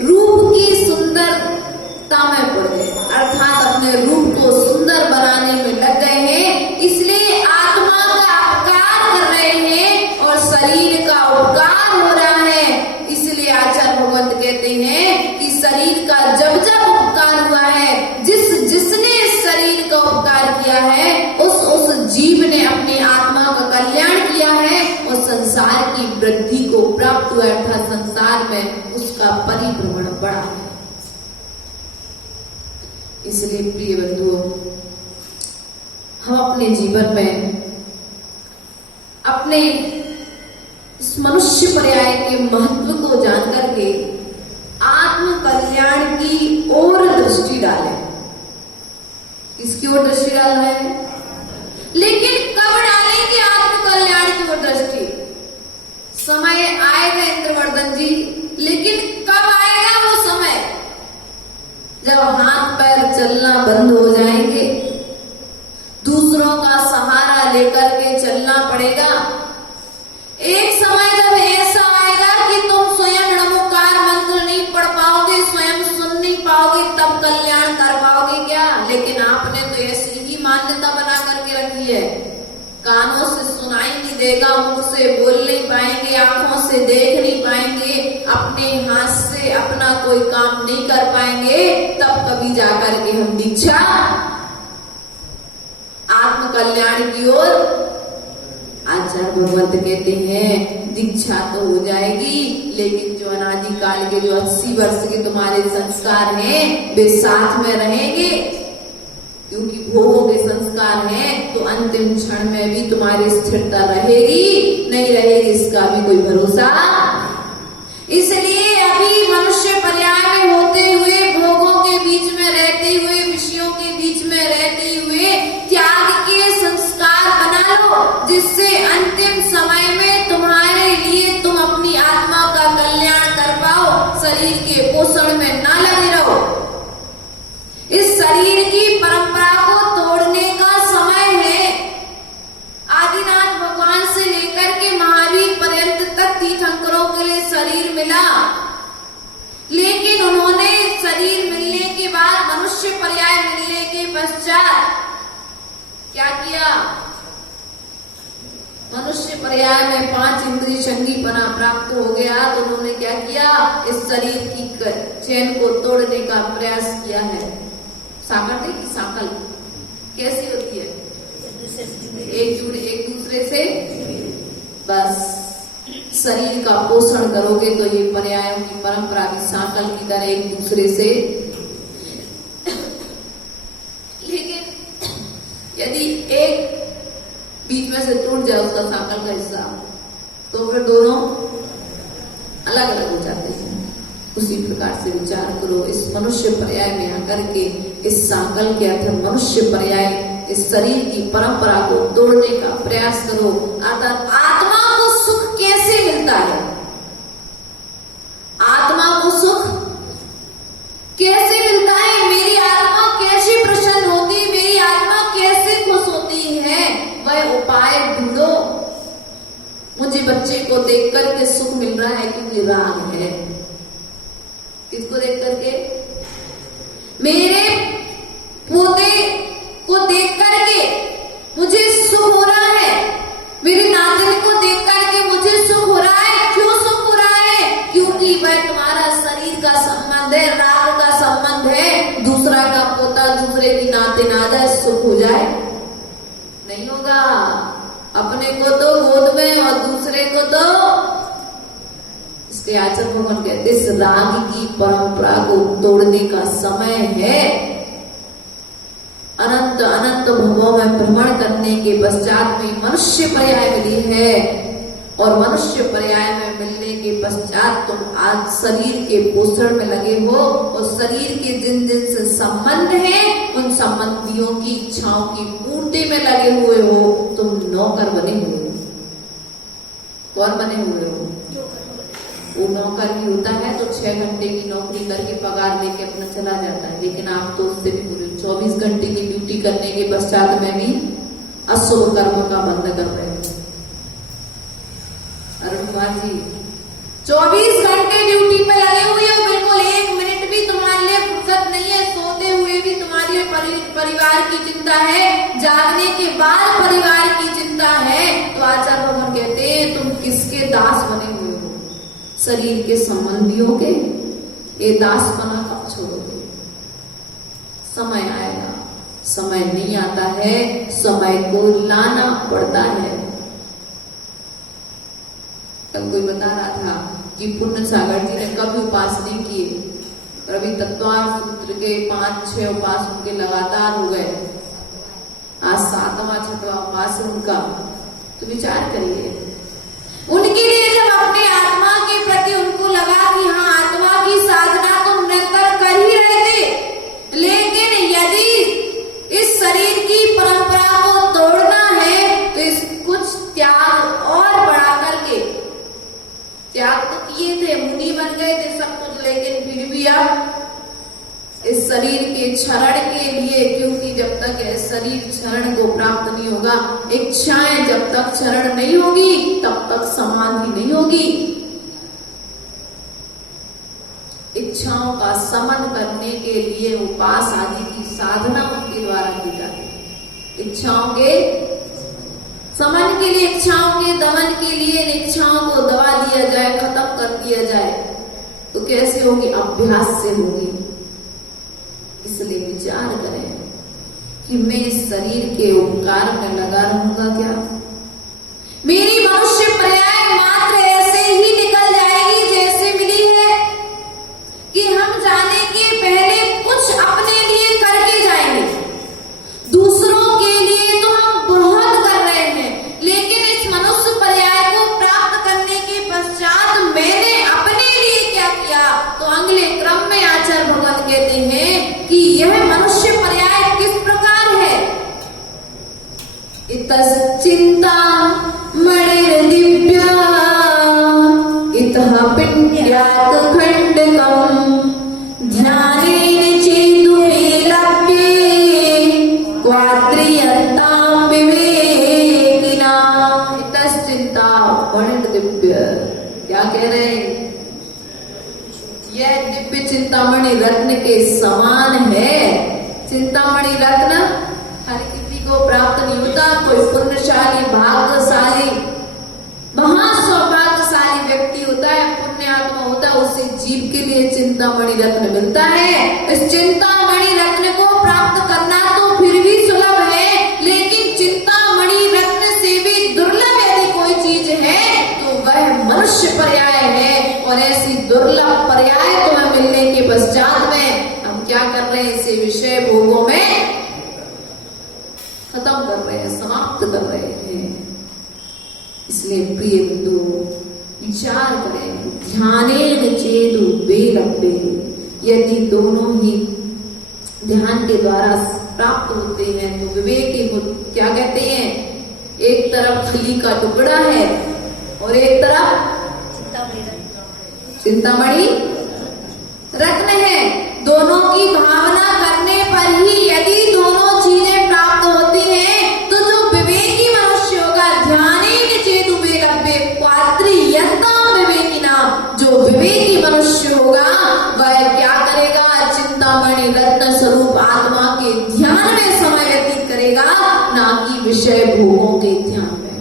रूप की सुंदरता में पड़ गए, अर्थात अपने रूप को सुंदर बनाने में लग गए हैं। इसलिए आत्मा का अपकार कर रहे हैं और शरीर का उपकार हो रहा है। इसलिए आचार्य भगवंत कहते हैं कि शरीर का जब जब उपकार हुआ है, जिसने शरीर का उपकार किया है, उस जीव ने अपनी आत्मा का कल्याण किया है और संसार की वृद्धि को प्राप्त हुआ, अर्थात संसार में उसका परिभ्रमण बढ़ा है। इसलिए प्रिय बंधुओं, हम अपने जीवन में अपने इस मनुष्य पर्याय के महत्व को जानकर के आत्म कल्याण की ओर दृष्टि डालें। किसकी ओर दृष्टि डाल रहे हैं? लेकिन कब डालेंगे आत्म कल्याण की ओर दृष्टि? समय आएगा इंद्रवर्धन जी, लेकिन कब आएगा वो समय? जब हाथ पैर चलना बंद हो जाएंगे, दूसरों का सहारा लेकर के चलना पड़ेगा। एक समय जब ऐसा आएगा कि तुम स्वयं नमोकार मंत्र नहीं पढ़ पाओगे, स्वयं सुन नहीं पाओगे, तब कल्याण कर पाओगे क्या? लेकिन आपने तो ऐसी ही मान्यता बना करके रखी है, कानों से सुनाई नहीं देगा, मुंह से बोल नहीं पाएंगे, आंखों से देख नहीं पाएंगे, अपने हाथ से अपना कोई काम नहीं कर पाएंगे, तब कभी जाकर के हम दीक्षा आत्म कल्याण की ओर। आचार्य भगवंत कहते हैं दीक्षा तो हो जाएगी, लेकिन जो अनादिकाल के जो 80 वर्ष के तुम्हारे संस्कार हैं वे साथ में रहेंगे, क्योंकि भोगों के संस्कार हैं। तो अंतिम क्षण में भी तुम्हारी स्थिरता रहेगी नहीं रहेगी इसका भी कोई भरोसा। इसलिए अभी मनुष्य पर्याय में होते हुए, भोगों के बीच में रहते हुए, विषयों के बीच में रहते हुए त्याग के संस्कार बना लो, जिससे अंतिम समय में तुम्हारे लिए तुम अपनी आत्मा का कल्याण कर पाओ, शरीर के पोषण में ना लगे रहो। इस शरीर की परंपरा को तोड़ने का समय है। आदिनाथ भगवान से लेकर के महावीर पर्यंत तक तीर्थंकरों के लिए शरीर मिला, लेकिन उन्होंने शरीर मिलने के बाद, मनुष्य पर्याय मिलने के पश्चात क्या किया? मनुष्य पर्याय में 5 इंद्रिय संगीपना प्राप्त हो गया, तो उन्होंने क्या किया? इस शरीर की चैन को तोड़ने का प्रयास किया है। साकल की साकल कैसी होती है? एक दूसरे से बस शरीर का पोषण करोगे तो ये पर्यायों की परंपरा की साकल की तरह एक दूसरे से। लेकिन यदि एक बीच में से टूट जाए उसका साकल का हिस्सा, तो फिर दोनों अलग अलग हो जाते हैं। उसी प्रकार से विचार करो, इस मनुष्य पर्याय में आकर के इस साकल के अर्थात मनुष्य पर्याय, इस शरीर की परंपरा को तोड़ने का प्रयास करो। अर्थात आत्मा को सुख कैसे मिलता है? आत्मा को सुख कैसे मिलता है? मेरी आत्मा कैसे प्रसन्न होती, मेरी आत्मा कैसे खुश होती है, वह उपाय ढूंढो। मुझे बच्चे को देख करके सुख मिल रहा है क्योंकि राग है। किसको देख करके? मेरे पोते को देख करके मुझे सुख हो रहा है, मेरे नातिन को देख करके मुझे सुख हो रहा है। क्यों सुख हो रहा है? क्योंकि वह तुम्हारा शरीर का संबंध है, राग का संबंध है। दूसरा का पोता, दूसरे की नातिन आ जाए, सुख हो जाए? नहीं होगा। अपने को तो गोद में और दूसरे को तो। इसके आचार्य भगवान कहते इस राग की परंपरा को तोड़ने का समय है। अनंत अनंत भवों में भ्रमण करने के पश्चात में मनुष्य पर्याय मिली है, और मनुष्य पर्याय में मिलने के पश्चात तुम आज शरीर के पोषण में लगे हो, और शरीर के जिन जिन से संबंध है उन संबंधियों की इच्छाओं की पूर्ति में लगे हुए हो। तुम नौकर बने हुए हो। कौन बने हुए हो? वो नौकर भी होता है तो 6 घंटे की नौकरी करके पगार लेके अपना चला जाता है, लेकिन आप तो उससे भी पूरे 24 घंटे की ड्यूटी करने के पश्चात में भी अशुभ कर्म का बंद कर रहे हो। अरुण कुमार जी 24 घंटे ड्यूटी पे लगे हुए हो, बिल्कुल 1 मिनट भी तुम्हारे लिए फुर्सत नहीं है, सोते हुए भी तुम्हारी परिवार की चिंता है, जागने के बाद परिवार की चिंता है। तो आचार्य भगवान कहते हैं तुम किसके दास बने हुए हो? शरीर के संबंधियों के। ये दासपना कब छोड़ोगे? समय आएगा, समय नहीं आता है, समय को लाना पड़ता है। तब कोई बता रहा था कि पुण्य सागर जी ने कभी उपास नहीं किए, और अभी तत्वार सूत्र के 5-6 उपास उनके लगातार हो गए, आज 7वां 6वां उपास है उनका। तो विचार करिए, उनके लिए जब अपने आत्मा के प्रति उनको लगा कि हाँ आत्मा की साधना तो निरंतर कर ही रहे थे, लेकिन यदि इस शरीर की परंपरा को तोड़ना है तो इस कुछ त्याग और बढ़ा करके, त्याग तो किए थे, मुनि बन गए थे सब कुछ, लेकिन फिर भी आप इस शरीर के क्षरण के लिए, क्योंकि जब तक यह शरीर क्षरण को प्राप्त नहीं होगा, इच्छाएं जब तक क्षरण नहीं होगी तब तक समाधि नहीं होगी। इच्छाओं का समन करने के लिए उपास आदि की साधना उनके द्वारा की जाती है। इच्छाओं के समन के लिए, इच्छाओं के दमन के लिए इच्छाओं को दबा दिया जाए, खत्म कर दिया जाए, तो कैसे होगी? अभ्यास से होगी। इसलिए विचार करें कि मैं इस शरीर के उपकार में लगा रहूंगा क्या? मेरी मनुष्य पर्याय मात्र ऐसे ही निकल जाएगी जैसे मिली है, कि हम जाने के पहले कुछ अपने लिए करके जाएंगे, दूसरों के लिए तो हम बहुत कर रहे हैं, लेकिन इस मनुष्य पर्याय को प्राप्त करने के पश्चात मैंने अपने लिए क्या किया? तो अगले क्रम में आचार्य भगवान कहते हैं कि यह मनुष्य पर्याय किस प्रकार है? इतस चिंता मणिर दिव्या इतः पिंड्यात् खंडकम् ध्यानेन चेतुर्लभ्ये क्वात्रियन्तां विवेकिना। इतस चिंता मणिर दिव्य, क्या कह रहे हैं? यह दिव्य चिंतामणि रत्न के समान है। चिंतामणि रत्न हर किसी को प्राप्त नहीं होता, कोई पुण्यशाली भाग्यशाली महासौभाग्यशाली व्यक्ति होता है, पुण्य आत्मा होता है, उसे जीव के लिए चिंतामणि रत्न मिलता है। इस चिंतामणि रत्न को प्राप्त करना तो फिर भी सुलभ है, लेकिन चिंतामणि रत्न से भी दुर्लभ यदि कोई चीज है तो वह मनुष्य पर्याय है। और ऐसी दुर्लभ पर्याय तुम्हें मिलने के पश्चात में हम क्या कर रहे हैं? इसे विषय भोगों में खत्म कर रहे हैं, समाप्त कर रहे हैं। इसलिए प्रिय बंधु विचार करें, ध्यानेन चेतु बेलब्बे, यदि दोनों ही ध्यान के द्वारा प्राप्त होते हैं तो विवेकी क्या कहते हैं? एक तरफ खली का टुकड़ा है और एक तरफ चिंतामणि रत्न है। दोनों की भावना करने पर ही यदि दोनों चीजें प्राप्त होती हैं तो जो विवेकी मनुष्य होगा, ध्यानेन चेतु बेलब्बे क्वात्रियन्तां विवेकिना, जो विवेकी मनुष्य होगा वह क्या करेगा? चिंतामणि रत्न स्वरूप आत्मा के ध्यान में समय व्यतीत करेगा, ना कि विषय भोगों के ध्यान में।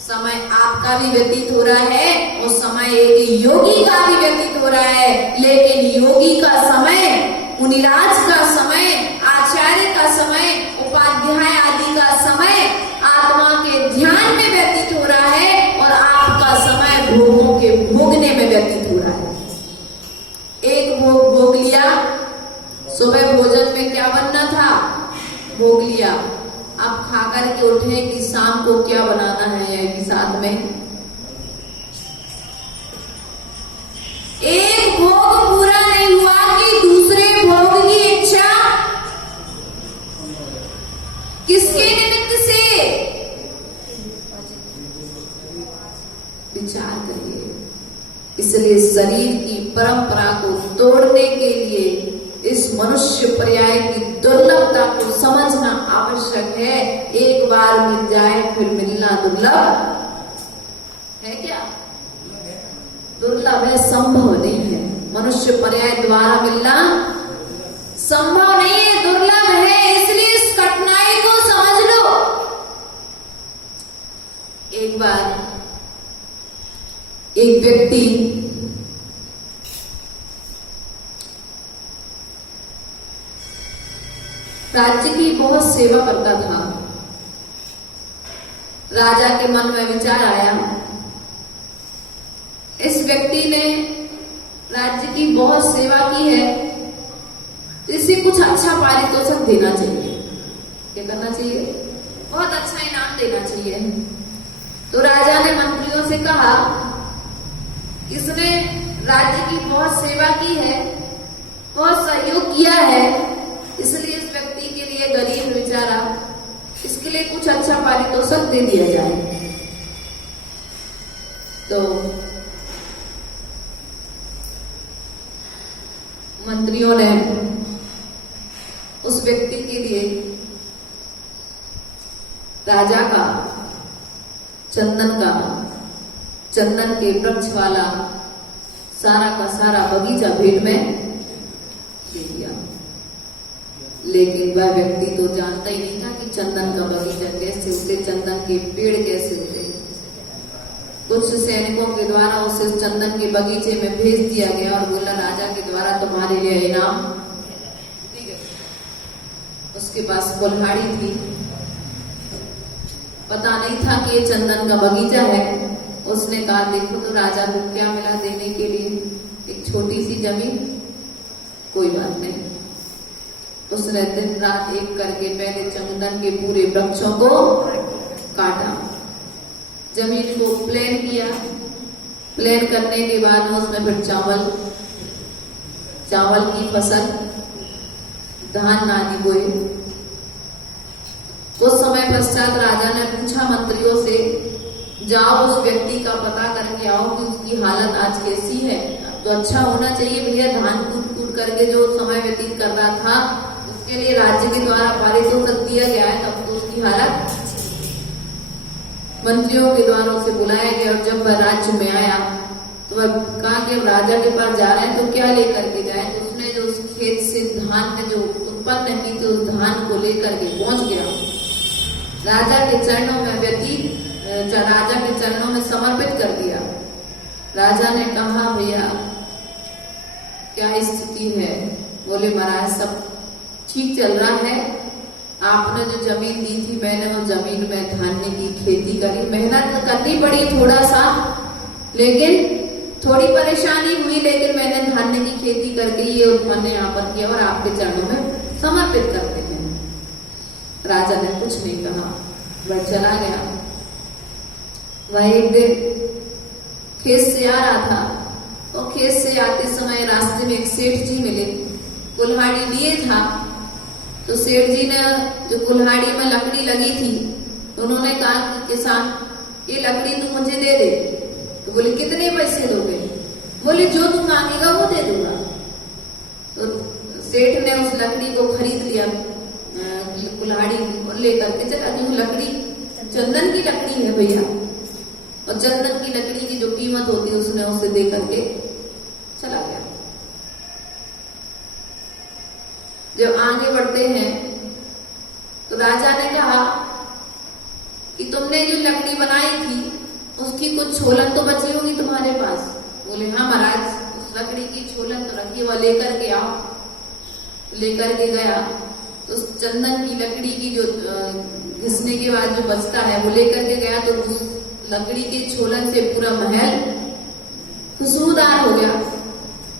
समय आपका भी व्यतीत हो रहा है और समय एक योगी का भी व्यतीत हो रहा है, लेकिन योगी का समय, मुनिराज का समय, आचार्य का समय, उपाध्याय आदि का समय आत्मा के ध्यान में व्यतीत हो रहा है, और आपका समय भोगों के भोगने में व्यतीत हो रहा है। एक भोग भोग लिया, सुबह भोजन में क्या बनना था भोग लिया, अब खा करके उठे कि शाम को क्या बनाना है, ये भी साथ में एक भोग पूरा नहीं हुआ कि दूसरे भोग की इच्छा किसके निमित्त से? विचार करिए। इसलिए मनुष्य पर्याय की दुर्लभता को समझना आवश्यक है। एक बार मिल जाए फिर मिलना दुर्लभ है। क्या दुर्लभ है? संभव नहीं है। मनुष्य पर्याय द्वारा मिलना संभव नहीं है, दुर्लभ है। इसलिए इस कठिनाई को समझ लो। एक बार एक व्यक्ति राज्य की बहुत सेवा करता था। राजा के मन में विचार आया, इस व्यक्ति ने राज्य की बहुत सेवा की है, इसे कुछ अच्छा पारितोषिक देना चाहिए। क्या करना चाहिए? बहुत अच्छा इनाम देना चाहिए। तो राजा ने मंत्रियों से कहा, इसने राज्य की बहुत सेवा की है, बहुत सहयोग किया है, इसलिए इस व्यक्ति के लिए गरीब बेचारा, इसके लिए कुछ अच्छा पारितोषिक दे दिया जाए। तो मंत्रियों ने उस व्यक्ति के लिए राजा का चंदन के वृक्ष वाला सारा का सारा बगीचा भेंट में दे दिया। लेकिन वह व्यक्ति तो जानता ही नहीं था कि चंदन का बगीचा कैसे होते, चंदन के पेड़ कैसे होते। कुछ सैनिकों के द्वारा उसे चंदन के बगीचे में भेज दिया गया और बोला, राजा के द्वारा तुम्हारे लिए इनाम। ठीक है। उसके पास कुल्हाड़ी थी, पता नहीं था कि ये चंदन का बगीचा है। उसने कहा, देखो तो राजा को क्या मिला देने के लिए? एक छोटी सी जमीन। कोई बात नहीं। उसने दिन रात एक करके पहले चंदन के पूरे वृक्षों को काटा, जमीन को प्लेन किया। प्लेन करने के बाद में उसने फिर चावल की फसल, धान आदि बोए। कुछ समय पश्चात राजा ने पूछा मंत्रियों से, जाओ उस व्यक्ति का पता करके आओ कि उसकी हालत आज कैसी है। तो अच्छा होना चाहिए भैया, धान कूट करके जो समय व्यतीत कर रहा था उसके लिए राज्य के द्वारा पारितोषिक दिया गया है, तब तो उसकी हालत। मंत्रियों के द्वारा उसे बुलाया गया और जब वह राज्य में आया तो वह कहा कि राजा के पास जा रहे हैं तो क्या लेकर के जाए। तो उसने जो उस खेत से धान में जो उत्पन्न की थी उस धान को लेकर के पहुंच गया, राजा के चरणों में समर्पित कर दिया। राजा ने कहा, भैया क्या स्थिति है? बोले, महाराज सब ठीक चल रहा है। आपने जो जमीन दी थी, मैंने वो जमीन में धान्य की खेती करी। मेहनत करनी पड़ी थोड़ा सा, लेकिन थोड़ी परेशानी हुई, लेकिन मैंने धान्य की खेती करके ये उत्पन्न यहाँ पर किया और आपके चरणों में समर्पित करते हैं। राजा ने कुछ नहीं कहा, वह चला गया। वह एक दिन खेत से आ रहा था और खेत से आते समय रास्ते में एक सेठ जी मिले, कुल्हाड़ी लिए था। तो सेठ जी ने जो कुल्हाड़ी में लकड़ी लगी थी, तो उन्होंने कहा कि किसान, ये लकड़ी तू मुझे दे दे। तो बोले, कितने पैसे दोगे? बोले, जो तू मांगेगा वो दे दूंगा। तो सेठ ने उस लकड़ी को खरीद लिया, कुल्हाड़ी लेकर के चला। क्योंकि लकड़ी चंदन की लकड़ी है भैया, और चंदन की लकड़ी की जो कीमत होती है उसने उसे दे करके चला गया। जब आगे बढ़ते हैं तो राजा ने कहा कि तुमने जो लकड़ी बनाई थी उसकी कुछ छोलन तो बची होगी तुम्हारे पास। बोले, हाँ महाराज, उस लकड़ी की छोलन तो रखी, वह लेकर के आओ। लेकर के गया तो उस चंदन की लकड़ी की जो घिसने के बाद जो बचता है वो लेकर के गया। तो उस लकड़ी के छोलन से पूरा महल खुशबूदार हो गया।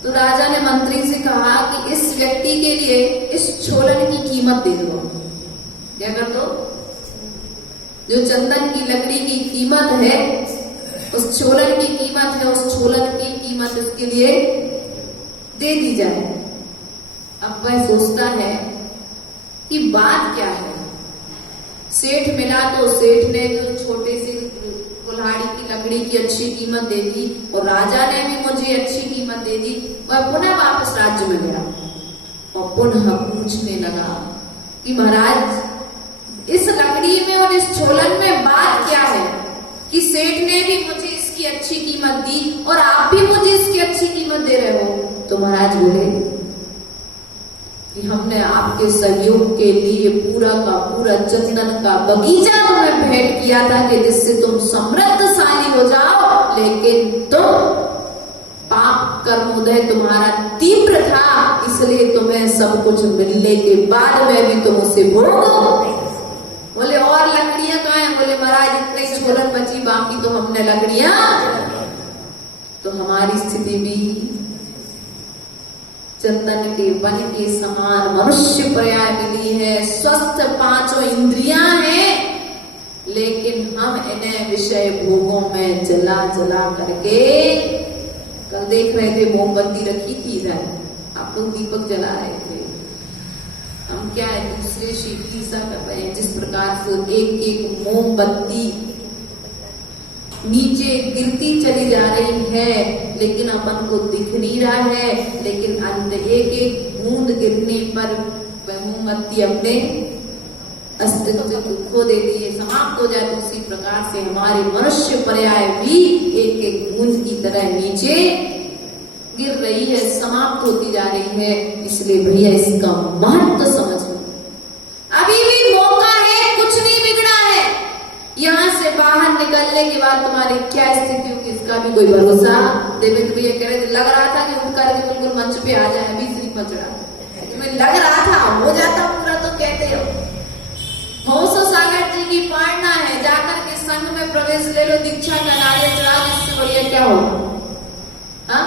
तो राजा ने मंत्री से कहा कि इस व्यक्ति के लिए इस छोलन की कीमत दे दो। क्या कर दो? जो चंदन की लकड़ी की कीमत है, उस छोलन की कीमत है, उस छोलन की कीमत इसके लिए दे दी जाए। अब वह सोचता है कि बात क्या है। सेठ मिला तो सेठ ने जो छोटे से कुल्हाड़ी की लकड़ी की अच्छी कीमत दे दी और राजा ने भी मुझे अच्छी कीमत दे दी। वह पुनः वापस राज्य में गया और पुनः पूछने लगा कि महाराज इस लकड़ी में और इस छोलन में बात क्या है कि सेठ ने भी मुझे इसकी अच्छी कीमत दी और आप भी मुझे इसकी अच्छी कीमत दे रहे हो। तो महाराज बोले कि हमने आपके सहयोग के लिए पूरा का पूरा चंदन का बगीचा तुम्हें भेंट किया था कि जिससे तुम समृद्धशाली हो जाओ, लेकिन तुम पाप कर्मोदय तुम्हारा तीव्र था, इसलिए तुम्हें सब कुछ मिलने के बाद में भी तुम उसे भोगो। बोले और लकड़ियां कहाँ हैं? बोले महाराज इतने छोलन बची, बाकी तो हमने लकड़ियां। तो हमारी स्थिति भी चंदन के वन के समान मनुष्य पर्याय मिली है। स्वस्थ पांचों इंद्रियां हैं, लेकिन हम इन्हें विषय भोगों में जला जला करके, कल देख रहे थे मोमबत्ती रखी थी इधर, आप लोग दीपक जला रहे थे, हम क्या है दूसरे से ईर्ष्या कर रहे हैं। जिस प्रकार से एक एक मोमबत्ती नीचे गिरती चली जा रही है, लेकिन अपन को दिख नहीं रहा है, लेकिन एक एक बूंद गिरने पर वह मोमबत्ती अपने अस्तित्व को खो देती है, समाप्त हो जाए। तो उसी प्रकार से हमारे मनुष्य पर्याय भी एक एक बूंद की तरह नीचे गिर रही है, समाप्त होती जा रही है। इसलिए भैया इसका महत्व समझ लो, अभी भी मौका है, कुछ नहीं बिगड़ा है। यहाँ से बाहर निकलने के बाद तुम्हारी क्या स्थिति होगी इसका भी कोई भरोसा। देवेंद्र भैया कह रहे थे लग रहा था कि उठ करके बिल्कुल मंच पे आ जाए, अभी श्री पचड़ा तुम्हें लग रहा था हो जाता पूरा, तो कहते हो महोत्सव सागर जी की पालना है, जाकर के संघ में प्रवेश ले लो, दीक्षा का नारियल चढ़ा, इससे बढ़िया क्या हो। हाँ,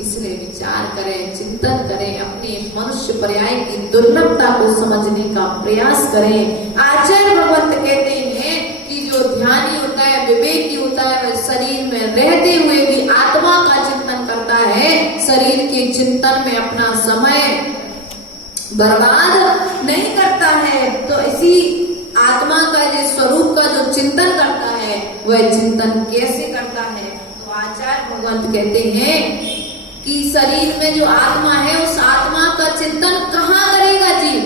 इसलिए विचार करें, चिंतन करें, अपने मनुष्य पर्याय की दुर्लभता को समझने का प्रयास करें। आचार्य भगवंत कहते हैं कि जो ध्यानी होता है, विवेकी होता है, वह शरीर में रहते हुए भी आत्मा का चिंतन करता है, शरीर के चिंतन में अपना समय बर्बाद नहीं करता है। तो इसी आत्मा का जो स्वरूप का जो चिंतन करता है, वह चिंतन कैसे करता है? तो आचार्य भगवंत कहते हैं कि शरीर में जो आत्मा है, उस आत्मा का चिंतन कहाँ करेगा जीव?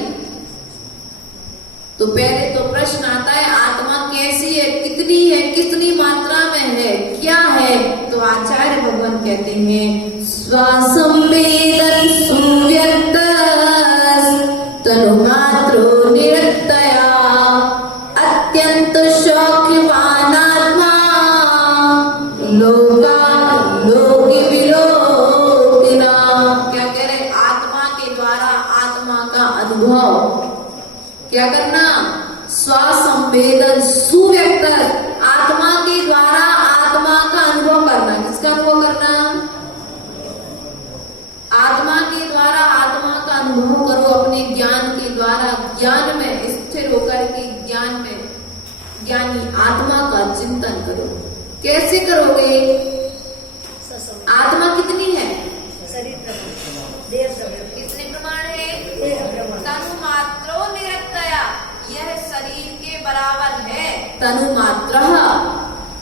तो पहले तो प्रश्न आता है आत्मा कैसी है, कितनी है, कितनी मात्रा में है, क्या है? तो आचार्य भगवान कहते हैं स्वासंवेदन सुव्यक्त तनुमात्रो निरतया अत्यंत शौक्यवान आत्मा लोका लोकी विलोकिना। क्या कह रहे? आत्मा के द्वारा आत्मा का अनुभव क्या करना? स्वसंवेदन सुव्यक्त, आत्मा के द्वारा आत्मा का अनुभव करना। किसका अनुभव करना? आत्मा के द्वारा आत्मा का अनुभव करो, अपने ज्ञान के द्वारा ज्ञान में स्थिर होकर के ज्ञान में ज्ञानी आत्मा का चिंतन करो। कैसे करोगे? आत्मा कितनी है? शरीर प्रमाण, देह प्रमाण। कितने प्रमाण है? देह प्रमाण। तनु मात्रो निरतया, यह शरीर के बराबर है। तनु मात्र,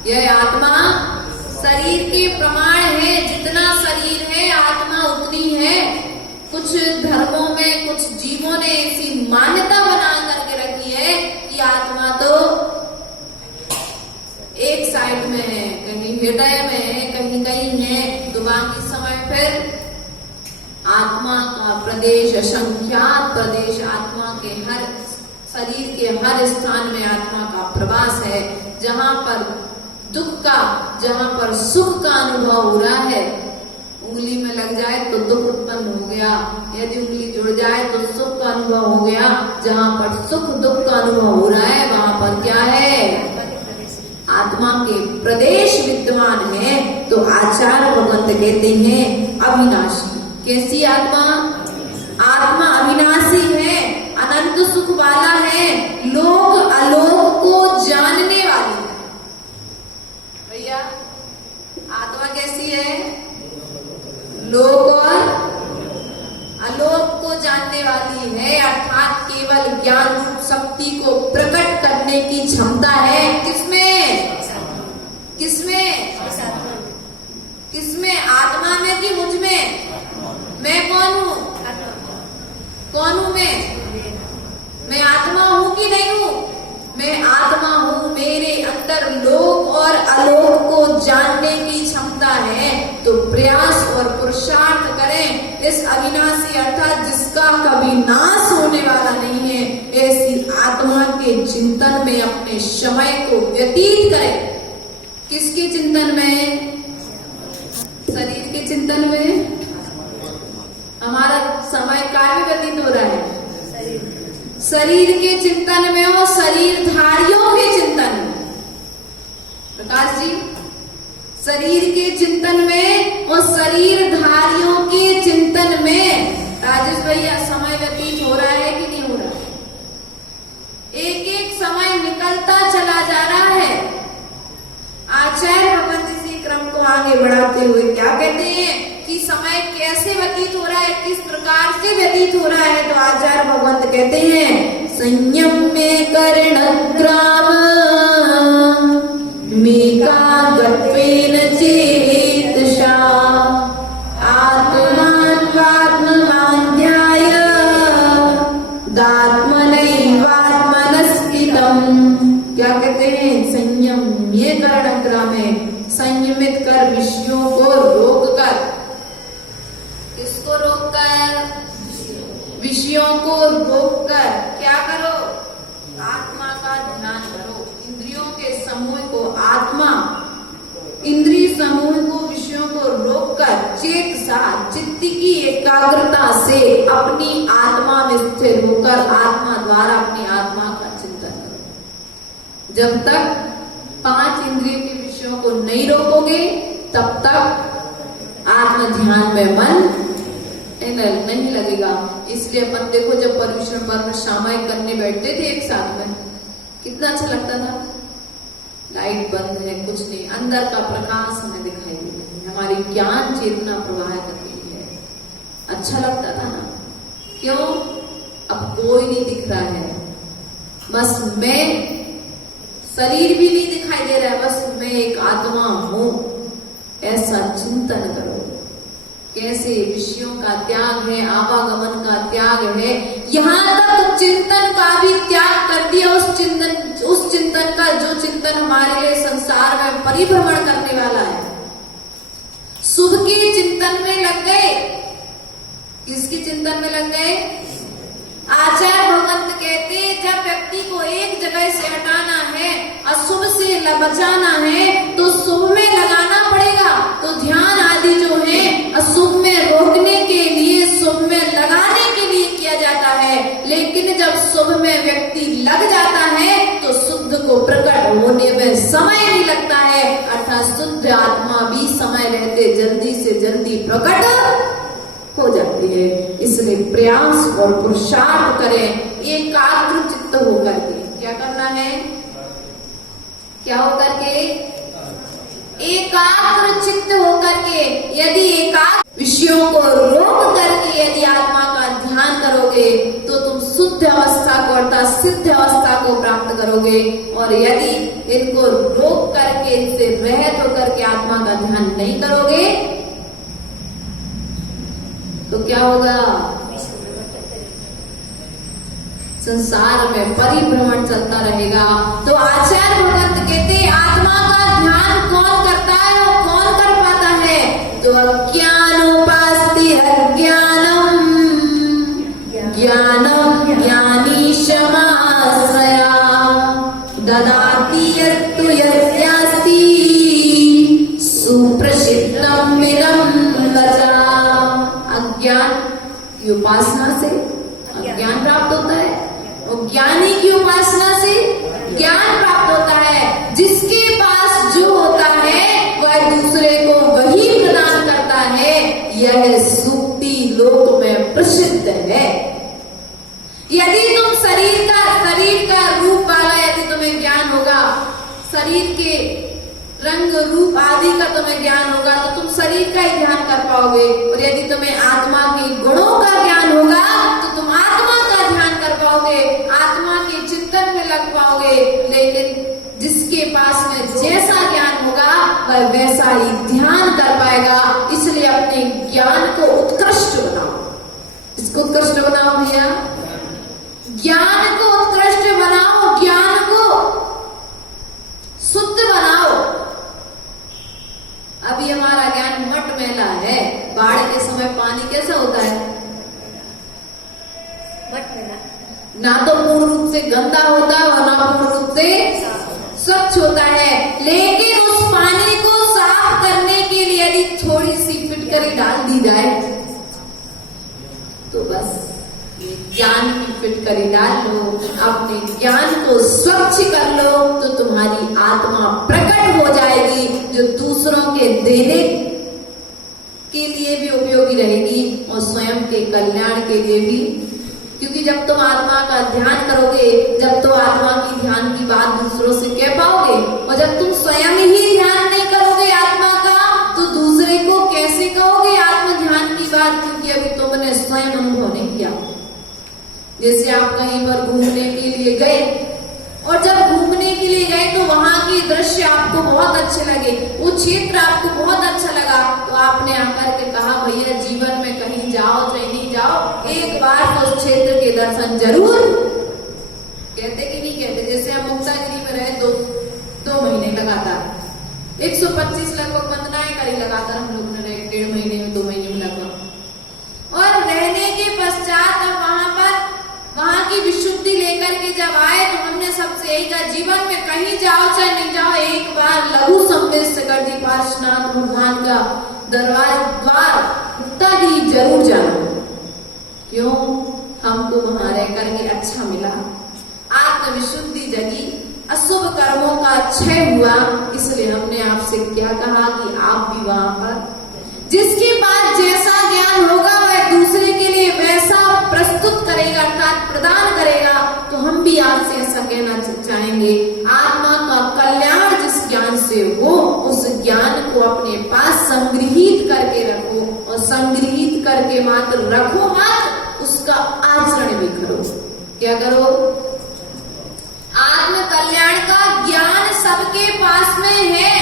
यह आत्मा शरीर के प्रमाण है। जितना शरीर है आत्मा उतनी है। कुछ धर्मों में कुछ जीवों ने ऐसी मान्यता बना करके रखी है कि आत्मा तो एक साइड में है, कहीं हृदय में है, कहीं कहीं है, तो बाकी समय फिर आत्मा का प्रदेश, असंख्यात प्रदेश, आत्मा के हर शरीर के हर स्थान में आत्मा का प्रवास है। जहाँ पर दुख का, जहाँ पर सुख का अनुभव हो रहा है, उंगली में लग जाए तो दुख उत्पन्न हो गया, यदि उंगली जुड़ जाए तो सुख का अनुभव हो गया। जहाँ पर सुख दुख का अनुभव हो रहा है, वहाँ पर क्या है? आत्मा के प्रदेश विद्यमान है। तो आचार्य भगवंत कहते हैं अविनाशी। कैसी आत्मा? आत्मा अविनाशी है, अनंत सुख वाला है, लोक अलोक को जानने वाली है। भैया आत्मा कैसी है? लोक और अलोक को जानने वाली है, अर्थात केवल ज्ञान रूप शक्ति को प्रकट करने की क्षमता है। किसमें? किसमें? किसमें? आत्मा में कि मुझ में? मैं कौन हूँ? इस अविनाशी अर्थात जिसका कभी नाश होने वाला नहीं है, ऐसी आत्मा के चिंतन में अपने समय को व्यतीत करें। किसके चिंतन में? शरीर के चिंतन में। हमारा समय कार्य व्यतीत हो रहा है शरीर के चिंतन में और शरीरधारियों के चिंतन में। प्रकाश जी, शरीर के चिंतन में और शरीरधारियों के चिंतन में राजेश भैया समय व्यतीत हो रहा है कि नहीं हो रहा? एक एक समय निकलता चला जा रहा है। आचार्य भगवत इसी क्रम को आगे बढ़ाते हुए क्या कहते हैं कि समय कैसे व्यतीत हो रहा है, किस प्रकार से व्यतीत हो रहा है? तो आचार्य भगवंत कहते हैं, संयम में कर्णग्राम मेकागत्वेन चेतसा आत्मात्मात्मनाध्याय दात्मनैवात्मनस्थितम्। क्या कहते हैं? संयम ये कर्णग्राम है, संयमित कर विषयों को रोक कर। किसको रोक कर? विषयों को रोक कर क्या करो? आत्मा का ध्यान करो। इंद्रियों के समूह को आत्मा, इंद्रिय समूह को, विषयों को रोककर चेत सा चित्त की एकाग्रता से अपनी आत्मा में स्थिर होकर आत्मा द्वारा अपनी आत्मा का चिंतन करो। जब तक 5 इंद्रिय के विषयों को नहीं रोकोगे तब तक आत्म ध्यान में मन नहीं लगेगा। इसलिए अपन देखो, जब परमेश्वर पर्व सामायिक करने बैठते थे एक साथ में, कितना अच्छा लगता था। लाइट बंद है, कुछ नहीं, अंदर का प्रकाश हमें दिखाई देता है, हमारी ज्ञान चेतना प्रवाह करती है। अच्छा लगता था ना? क्यों? अब कोई नहीं दिख रहा है, बस मैं, शरीर भी नहीं दिखाई दे रहा है, बस मैं एक आत्मा हूं। ऐसा चिंतन करो। कैसे विषयों का त्याग है, आवागमन का त्याग है, यहाँ तक चिंतन का भी त्याग कर दिया। उस चिंतन का जो चिंतन हमारे लिए संसार में परिभ्रमण करने वाला है, शुभ के चिंतन में लग गए। किसके चिंतन में लग गए? आचार्य भगवंत कहते, जब व्यक्ति को एक जगह से हटाना है, अशुभ से बचाना है, तो शुभ में लगाना पड़ेगा। तो ध्यान आदि जो है अशुभ में रोकने के लिए, शुभ में लगाने के लिए किया जाता है। लेकिन जब शुभ में व्यक्ति लग जाता है तो शुद्ध को प्रकट होने में समय नहीं लगता है, अर्थात शुद्ध आत्मा भी समय रहते जल्दी से जल्दी प्रकट हो जाती है। इसलिए प्रयास और पुरुषार्थ करें एकाग्र चित्त होकर के। क्या करना है? क्या होकर के? एकाग्र चित्त होकर के। यदि एकाग्र विषयों को रोक करके यदि आत्मा का ध्यान करोगे तो तुम शुद्ध अवस्था को अर्थात सिद्ध अवस्था को प्राप्त करोगे। और यदि इनको रोक करके, इनसे रहित होकर के आत्मा का ध्यान नहीं करोगे तो क्या होगा? संसार में परिभ्रमण चलता रहेगा। तो आचार्य भगवंत कहते, आत्मा का ध्यान कौन करता है और कौन कर पाता है? तो अज्ञानोपास्ति अज्ञानम ज्ञानम ज्ञानी क्षमाश्रया ददाति यत्तु यस्यास्ति सुप्रसिद्धम मिदं वचा। अज्ञान की उपासना से अज्ञान प्राप्त होता है और ज्ञानी की उपासना से ज्ञान प्राप्त होता है। जिसके पास जो होता है वह दूसरे को वही प्रदान करता है। यह सूक्ति लोक में प्रसिद्ध है। यदि तुम शरीर का रूप वाला यदि तुम्हें ज्ञान होगा, शरीर के रंग रूप आदि का तुम्हें ज्ञान होगा तो तुम शरीर का ही ध्यान कर पाओगे। और यदि तुम्हें आत्मा के गुणों का ज्ञान होगा तो तुम आत्मा का ध्यान कर पाओगे, आत्मा के चिंतन में लग पाओगे। लेकिन जिसके पास में जैसा ज्ञान होगा वह वैसा ही ध्यान कर पाएगा। इसलिए अपने ज्ञान को उत्कृष्ट बनाओ। इसको उत्कृष्ट बनाओ भैया, ज्ञान को उत्कृष्ट बनाओ, ज्ञान को शुद्ध बनाओ। अभी हमारा ज्ञान मट मैला है, बाढ़ के समय में पानी कैसा होता है? मत मिला ना तो पूर्ण रूप से गंदा होता है और ना पूर्ण रूप से स्वच्छ होता है। लेकिन उस पानी को साफ करने के लिए यदि थोड़ी सी फिटकरी डाल दी जाए तो बस ये ज्ञान की फिटकरी डाल लो, अपने ज्ञान को स्वच्छ कर लो तो तुम्हारी आत्मा प्रकट हो जाएगी, जो दूसरों के देने के लिए भी उपयोगी रहेगी और स्वयं के कल्याण के लिए भी। क्योंकि जब तुम आत्मा का ध्यान करोगे, जब तो आत्मा की ध्यान की बात दूसरों से कह पाओगे, और जब तुम स्वयं ही ध्यान नहीं करोगे आत्मा का तो दूसरे को कैसे कहोगे आत्म ध्यान की बात? क्योंकि अभी तुमने स्वयं अनुभव नहीं किया। जैसे आप कहीं पर घूमने के लिए गए और जब घूमने के लिए गए तो वहां के दृश्य आपको बहुत अच्छे लगे, वो क्षेत्र आपको बहुत अच्छा लगा, तो आपने आकर के कहा भैया जीवन में कहीं जाओ चाहे नहीं जाओ एक बार तो उस क्षेत्र के दर्शन जरूर। कहते कि नहीं कहते? जैसे हम मुक्तागिरी में रहे दो महीने लगातार 125 लगभग वंदनाएं करी लगातार हम लोग ने रहे, 1.5 महीने में 2 महीने में लगभग। और रहने के पश्चात अब वहां की विशुद्धि लेकर के जब आए तो हमने सबसे यही कहा जीवन में कहीं जाओ चाहे नहीं जाओ एक बार लघु संवेश से कर दी पार्श्वनाथ भगवान का द्वार मुक्तागिरी जरूर जाना। क्यों? हमको वहां रह करके अच्छा मिला, आत्म विशुद्धि जगी, अशुभ कर्मों का क्षय हुआ। इसलिए हमने आपसे क्या कहा कि आप भी वहां पर जिसके पास जैसा ज्ञान होगा वह दूसरे के लिए वैसा प्रस्तुत करेगा अर्थात प्रदान करेगा। तो हम भी आपसे ऐसा कहना चाहेंगे, आत्मा का कल्याण जिस ज्ञान से हो उस ज्ञान को अपने पास संग्रहित करके रखो, और संग्रहित करके मात्र रखो मत, उसका आचरण भी करो। क्या करो? आत्म कल्याण का ज्ञान सबके पास में है,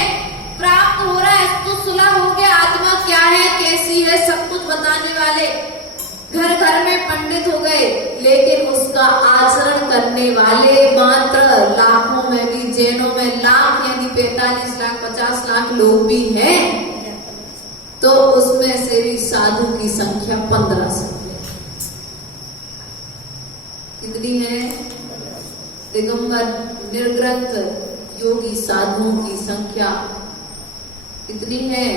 प्राप्त हो रहा है तो सुलभ हो गया। आत्मा क्या है, कैसी है, सब कुछ बताने वाले घर घर में पंडित हो गए, लेकिन उसका आचरण करने वाले मात्र लाखों में भी, जैनों में लाख यदि 45 लाख 50 लाख लोग भी हैं तो उसमें से भी साधु की संख्या 1500 कितनी है? दिगंबर निर्ग्रंथ योगी साधुओं की संख्या कितनी है?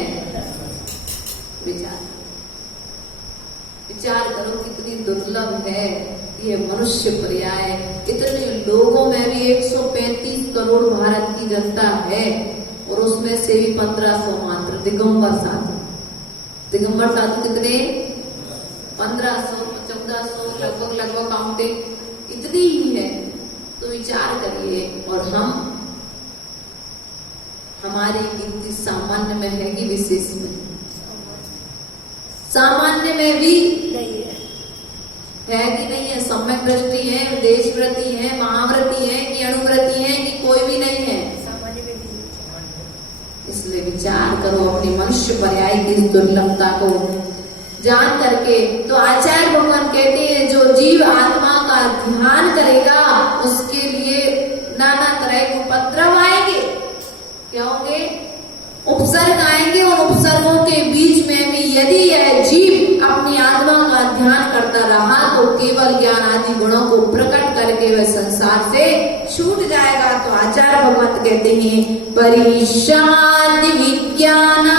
विचार करो कितनी दुर्लभ है ये मनुष्य पर्याय। इतने लोगों में भी 135 करोड़ भारत की जनता है और उसमें से भी 1500 मात्र दिगंबर साधु। दिगंबर साधु कितने? 1500 1400 लगभग काउंटिंग इतनी ही है। तो विचार करिए, और हमारी गिनती सामान्य में है कि विशेष में? सामान्य में भी है कि नहीं है? सम्यक दृष्टि है, देशव्रती है, महाव्रती है कि अणुव्रती है कि कोई भी नहीं है? इसलिए विचार करो अपनी मनुष्य पर्याय की इस दुर्लभता को जान करके। तो आचार्य भगवान कहते हैं जो जीव आत्मा का ध्यान करेगा उसके लिए नाना तरह के उपद्रव आएंगे। क्या होंगे? उपसर्ग आएंगे, और उपसर्गों के बीच में भी यदि यह जीव अपनी आत्मा का ध्यान करता रहा तो केवल ज्ञान आदि गुणों को प्रकट करके वह संसार से छूट जाएगा। तो आचार्य भगवत कहते हैं परिशादि विज्ञाना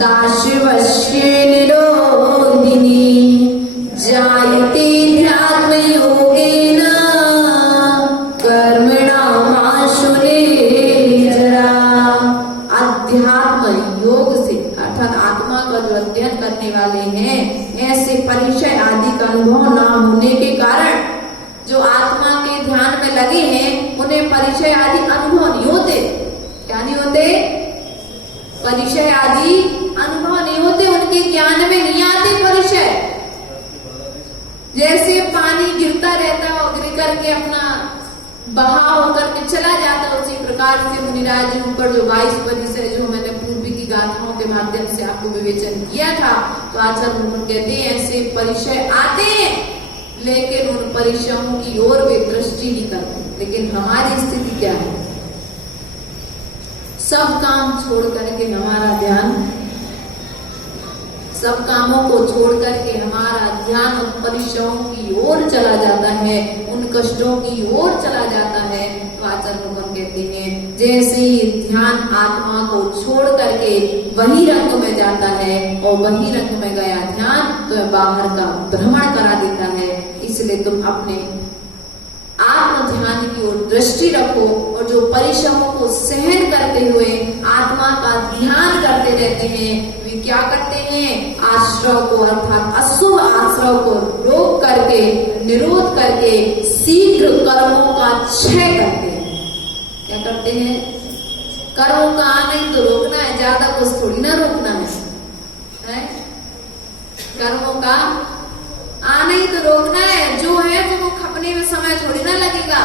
दाशवश्य निरोधिनी जायते ध्यात्म योगेन कर्मणा माशुने जरा। अध्यात्म योग से अर्थात आत्मा का जो अध्ययन करने वाले हैं, ऐसे परिचय आदि का अनुभव न होने के कारण जो आत्मा के ध्यान में लगे हैं उन्हें परिचय आदि अनुभव नहीं होते। क्या नहीं होते? परिचय आदि अनुभव नहीं होते, उनके ज्ञान में नहीं आते परिचय। जैसे पानी गिरता रहता है और गिर करके अपना बहाव होकर के चला जाता है, उसी प्रकार से मुनिराज जी ऊपर जो 22 परिचय जो मैंने पूर्वी की गाथाओं के माध्यम से आपको विवेचन किया था, तो आचार्य भगवान कहते हैं ऐसे परिचय आते हैं लेकिन उन परिचयों की ओर वे दृष्टि नहीं करते। लेकिन हमारी स्थिति क्या है? सब काम छोड़ करके हमारा ध्यान सब कामों को छोड़ करके हमारा ध्यान उन परिश्रमों की ओर चला जाता है, उन कष्टों की ओर चला जाता है, तो आचार्य भगवान कहते हैं जैसे ही ध्यान आत्मा को छोड़ करके वही रंग में जाता है और वही रंग में गया ध्यान तो बाहर का भ्रमण करा देता है। इसलिए तुम अपने आत्म ध्यान की ओर दृष्टि रखो और जो परिश्रमों को सहन करते हुए आत्मा का ध्यान करते रहते हैं वे क्या करते हैं, आश्रव को अर्थात अशुभ आश्रव को रोक करके निरोध करके शीघ्र कर्मों का क्षय करते हैं। क्या करते हैं, कर्मों का आना ही तो रोकना है, ज्यादा कुछ थोड़ी ना रोकना है? कर्मों का आना ही तो रोकना है, जो है वो खपने में समय थोड़ी ना लगेगा।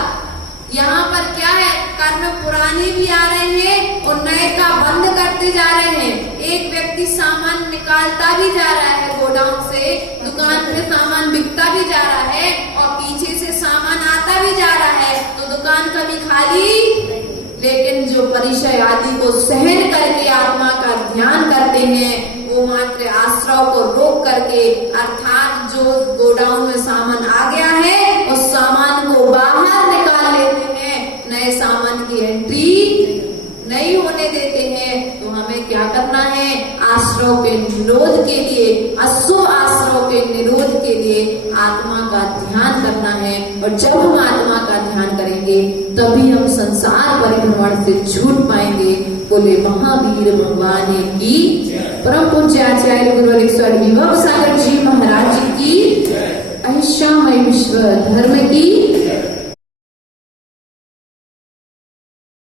यहाँ पर क्या है, कर्म पुराने भी आ रहे हैं और नए का बंद करते जा रहे हैं। एक व्यक्ति सामान निकालता भी जा रहा है गोडाउन से, दुकान में सामान बिकता भी जा रहा है और पीछे से सामान आता भी जा रहा है, तो दुकान कभी खाली। लेकिन जो परिचय आदि को सहन करके आत्मा का ध्यान करते हैं वो मात्र आश्रव को रोक करके अर्थात जो गोडाउन में सामान आ गया है उस सामान को बाहर निकाल लेते हैं, नए सामान की एंट्री नहीं होने देते हैं। तो हमें क्या करना है, आश्रव के निरोध के लिए, अशुभ आश्रव के निरोध के लिए आत्मा का ध्यान करना है। और जब हम आत्मा का ध्यान करेंगे तभी हम संसार परिभ्रमण से छूट पाएंगे। बोले महावीर भगवान की, परम पूज्य आचार्य गुरु स्वामी विभव सागर जी महाराज की, अहिंसामय विश्व धर्म की।